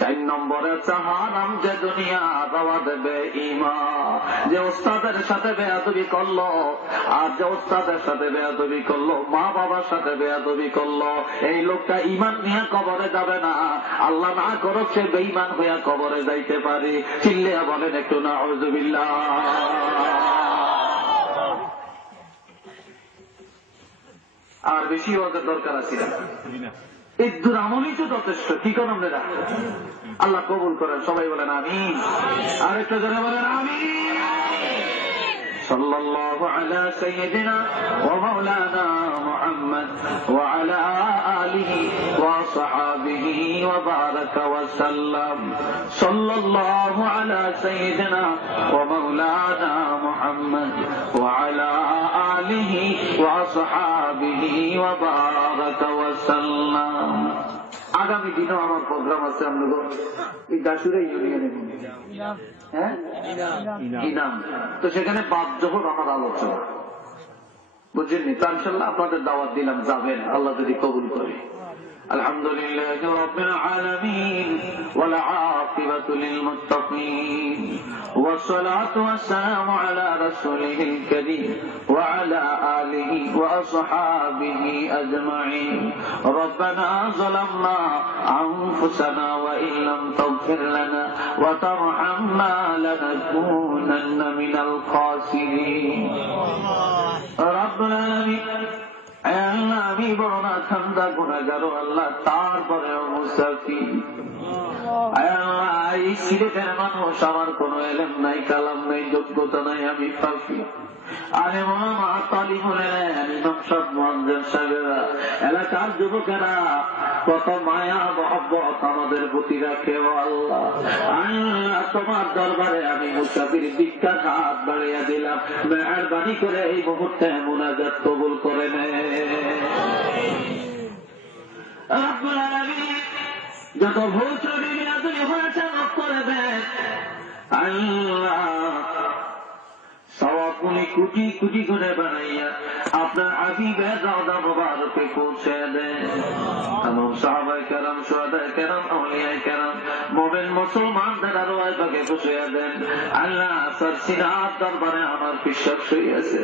4 নম্বরে হারাম যে দুনিয়া দাওয়া দেবে ঈমান। যে ওস্তাদের সাথে বেয়াদবি করলো, আর যে ওস্তাদের সাথে বেয়াদবি করলো, মা বাবার সাথে বেয়াদবি করলো, এই লোকটা ঈমান নিয়ে কবরে যাবে না। আল্লাহ না করুক সে বেঈমান হইয়া কবরে যাইতে পারে। চিল্লিয়া বলেন একটু নাউযুবিল্লাহ। আর বেশি ওদের দরকার আছে না, এই দুরামলই তো যথেষ্ট। কি করেন না, আল্লাহ কবুল করেন, সবাই বলেন আমিন। আর একটা জনে বলেন আমিন। সাল্লাল্লাহু আলা সাইয়্যিদিনা ওয়া মাওলানা মুহাম্মদ ওয়া আলা আলিহি ওয়া সাহাবিহি ওয়া বারাকা ওয়া সাল্লাম। সাল্লাল্লাহু আলা সাইয়্যিদিনা ওয়া মাওলানা মুহাম্মদ ওয়া আলা آله وأصحابه وبارك وسلم. আগামী দিনও আমার প্রোগ্রাম আছে। আমরা এই দাসুরা ইউনিয়নে ইনাম, তো সেখানে বাদ জোহর আমার আলোচনা, বুঝলেন? তা ইনশাআল্লাহ আপনাদের দাওয়াত দিলাম, যাবেন, আল্লাহ যদি কবুল করে। আলহামদুলিল্লাহ রাব্বিল আলামিন ওয়াল আকিবাতু লিল মুত্তাকিন ওয়াস সালাতু ওয়াস সালামু আলা রাসূলিল কারীম ওয়া আলা আলিহি ওয়া আসহাবিহি আজমাইন। রব্বানা যালামনা আনফুসানা ওয়া ইল্লাম তাগফির লানা ওয়া তারহামনা লানাকুনান্না মিনাল খাসিরিন। রব্বুল আলামিন, আল্লাহ আমি বড় না ঠান্ডা গুনাহগার আল্লাহ, তারপরেও মুসাফির। আল্লাহ এই সিলেটের মানুষ, আমার কোনো এলেম নাই, কালাম নাই, যোগ্যতা নাই, আমি ফাঁকি। আলেম ওলামা, তালিমুল ইলম, ইমাম সাহেব, মুয়াজ্জিন সাহেবেরা, এলাকার যুবকেরা কত মায়া মহব্বত আমাদের প্রতি রাখে। ও আল্লাহ, আল্লাহ তোমার দরবারে আমি মুসাফির ভিক্ষার হাত বাড়িয়ে দিলাম, মেহেরবানি করে এই মুহূর্তে মুনাজাত কবুল করে নে। রব্বুল আলামিন, যত ভুল ত্রুটি বিনাদুরি হয়েছে মাফ করে দেন আল্লাহ। সওয়াবগুলি কোটি কোটি করে বানাইয়া আপনার হাবিবের রওজা মুবারকে পৌঁছে দেন। তামাম সাহাবায়ে কেরাম, শুহাদায়ে কেরাম, আউলিয়ায়ে কেরাম, মুমিন মুসলমানদের আরওয়ায়ে পাকে পৌঁছে দেন আল্লাহ। সরসিনার দরবারে আমার পিসাব শুয়ে আছে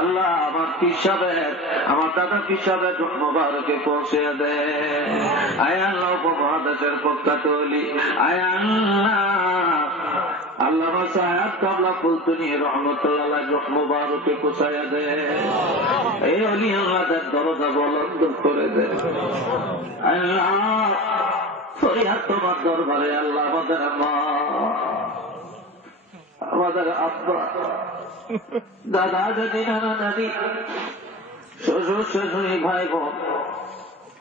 আল্লাহ, আমার পিসাবের, আমার দাদা পিসাবের রূহ মুবারকে পৌঁছে দেন। আয় আল্লাহ, উপমহাদেশের প্রখ্যাত ওলি, আয় আল্লাহ, আল্লামা সাহেব কাবলা ফুলতুনি রহমতুল্লাহ রূহ মুবারকে পৌঁছায়া দে। এই ওলি আল্লাহদের দরজা বুলন্দ করে দে আল্লাহ। ফরিয়াদ তোমার দরবারে আল্লাহ। আমাদের মা, আমাদের আব্বা, দাদা দাদি, নানা নানি, শ্বশুর শাশুড়ি, ভাই বোন,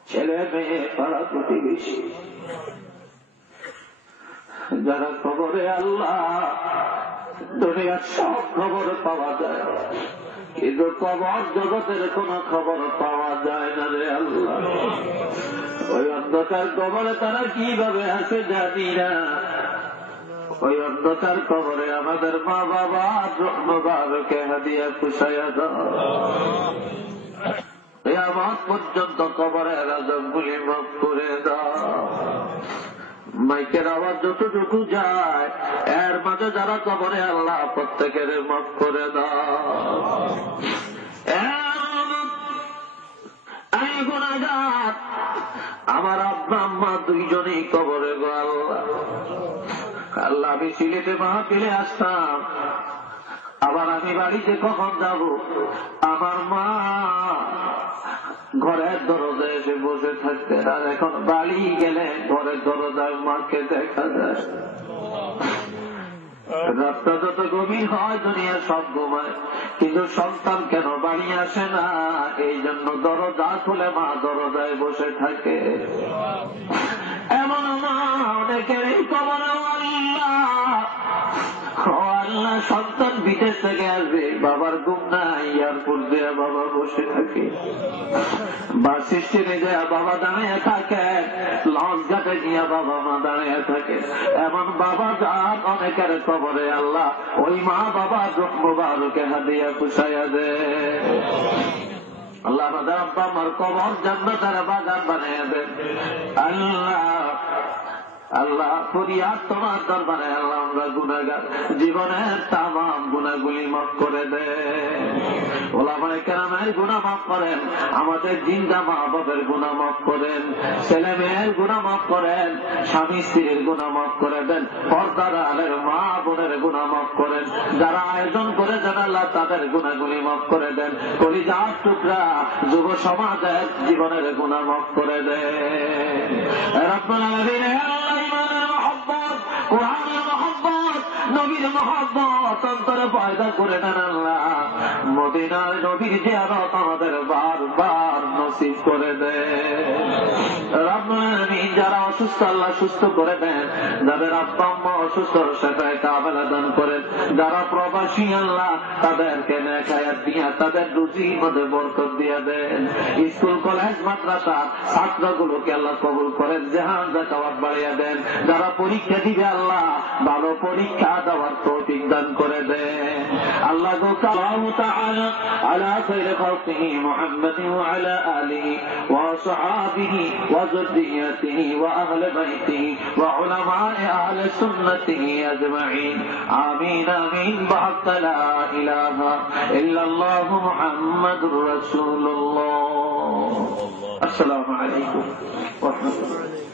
ছেলে মেয়ে, পাড়া প্রতিবেশী, যারা খবরে আল্লাহ, দুনিয়ার সব খবর পাওয়া যায় কিন্তু কবর জগতের কোন খবর পাওয়া যায় না রে আল্লাহ। ওই অন্ধকার কবরে তারা কিভাবে আছে জানি না। ওই অন্ধকার কবরে আমাদের মা বাবা মুবারকে হাদিয়া খুশাইয়া দাও। কিয়ামত পর্যন্ত কবরের আযাবগুলি মাফ করে দাও। মাইকের আওয়াজ যতটুকু যায় এর মাঝে যারা কবরে আল্লাহ প্রত্যেকের মাফ করে দাও। আমি গুনাহগার, আমার আব্বা আম্মা দুইজনেই কবরে গো আল্লাহ। আল্লাহ আমি সিলেটে মাহফিলে আসতাম, আবার আমি বাড়িতে কখন যাব, আমার মা ঘরের দরজায় এসে বসে থাকতেন, আর এখন বাড়ি গেলে ঘরের দরজায় মাকে দেখা যায়। রাস্তা যত গভীর হয় দুনিয়া সব ঘুমায়, কিন্তু সন্তান কেন বাড়ি আসে না? এই জন্য দরজা খুলে মা দরজায় বসে থাকে। এমন মা অনেকের কবর আল্লাহ, সন্তান বিদেশ থেকে আসবে, বাবার ঘুম নাই, এয়ারপোর্ট দেয়া বাবা বসে থাকে, বাস স্টেশনে দেয়া বাবা দাঁড়িয়ে থাকে, লঞ্চ ঘাটে গিয়া বাবা মা দাঁড়িয়ে থাকে। এমন বাবা যার অনেকের কবরে আল্লাহ ওই মা বাবা রূহ মুবারকে হাদিয়া খুশাইয়া দে আল্লাহ। আমাদের আব্বা আমার কবর জান্নাতের বাগান বানিয়ে দেন আল্লাহ। আল্লাহ ফরিয়াদ তোমার দরবারে আল্লাহ, আমরা গুনাহগার, জীবনের তামাম গুনাহগুলি মাফ করে দে। ওলামায়ে কেরামের গুনাহ মাফ করেন, আমাদের জিন্দা মা বাবার গুনাহ মাফ করেন, ছেলে মেয়ের গুনাহ মাফ করেন, স্বামী স্ত্রীর গুনাহ মাফ করে দেন, পর্দার আলের মা বোনের গুনাহ মাফ করেন, যারা আয়োজন করে দেন আল্লাহ তাদের গুনাহগুলি মাফ করে দেন। কলিজার টুকরা যুব সমাজের জীবনের গুনাহ মাফ করে দেন। রব্বুল আলামিন, আল্লাহ ইমানের মহব্বত, কোরআনের মহব্বত, নবীর মহব্বত অন্তরে পয়দা করে দেন আল্লাহ। মদিনার নবীর জিয়ারত আমাদের বারবার নসিব করে দেন রব্বুল আলামিন। যারা অসুস্থ আল্লাহ সুস্থ করে দেন, যাদের আব্বা আম্মা অসুস্থ সেটাই কাবেলা দান করেন, যারা প্রবাসী আল্লাহ তাদেরকে নেক হায়াত দিয়া তাদের রুজির মধ্যে বরকত দিয়া দেন। স্কুল কলেজ মাদ্রাসা ছাত্রগুলোকে আল্লাহ কবুল করেন, জাহান জাকাত বাড়িয়ে দেন। যারা পরীক্ষা দিবে আল্লাহ ভালো পরীক্ষা দেওয়ার তৌফিক দান করে দেন আল্লাহ। আল্লাহু তাআলা আলা খায়রি খালকিহি মুহাম্মাদিন ওয়া আলা আলিহি ওয়া সাহাবিহি ওয়া যুররিয়াতিহি ওয়া আহলি বাইতিহি ওয়া উলামায়ে আহলি সুন্নতিহি আজমাইন। আমিন আমিন। বাহাক্কা লা ইলাহা ইল্লাল্লাহু মুহাম্মাদুর রাসূলুল্লাহ। আসসালামু আলাইকুম ওয়া রাহমাতুল্লাহ।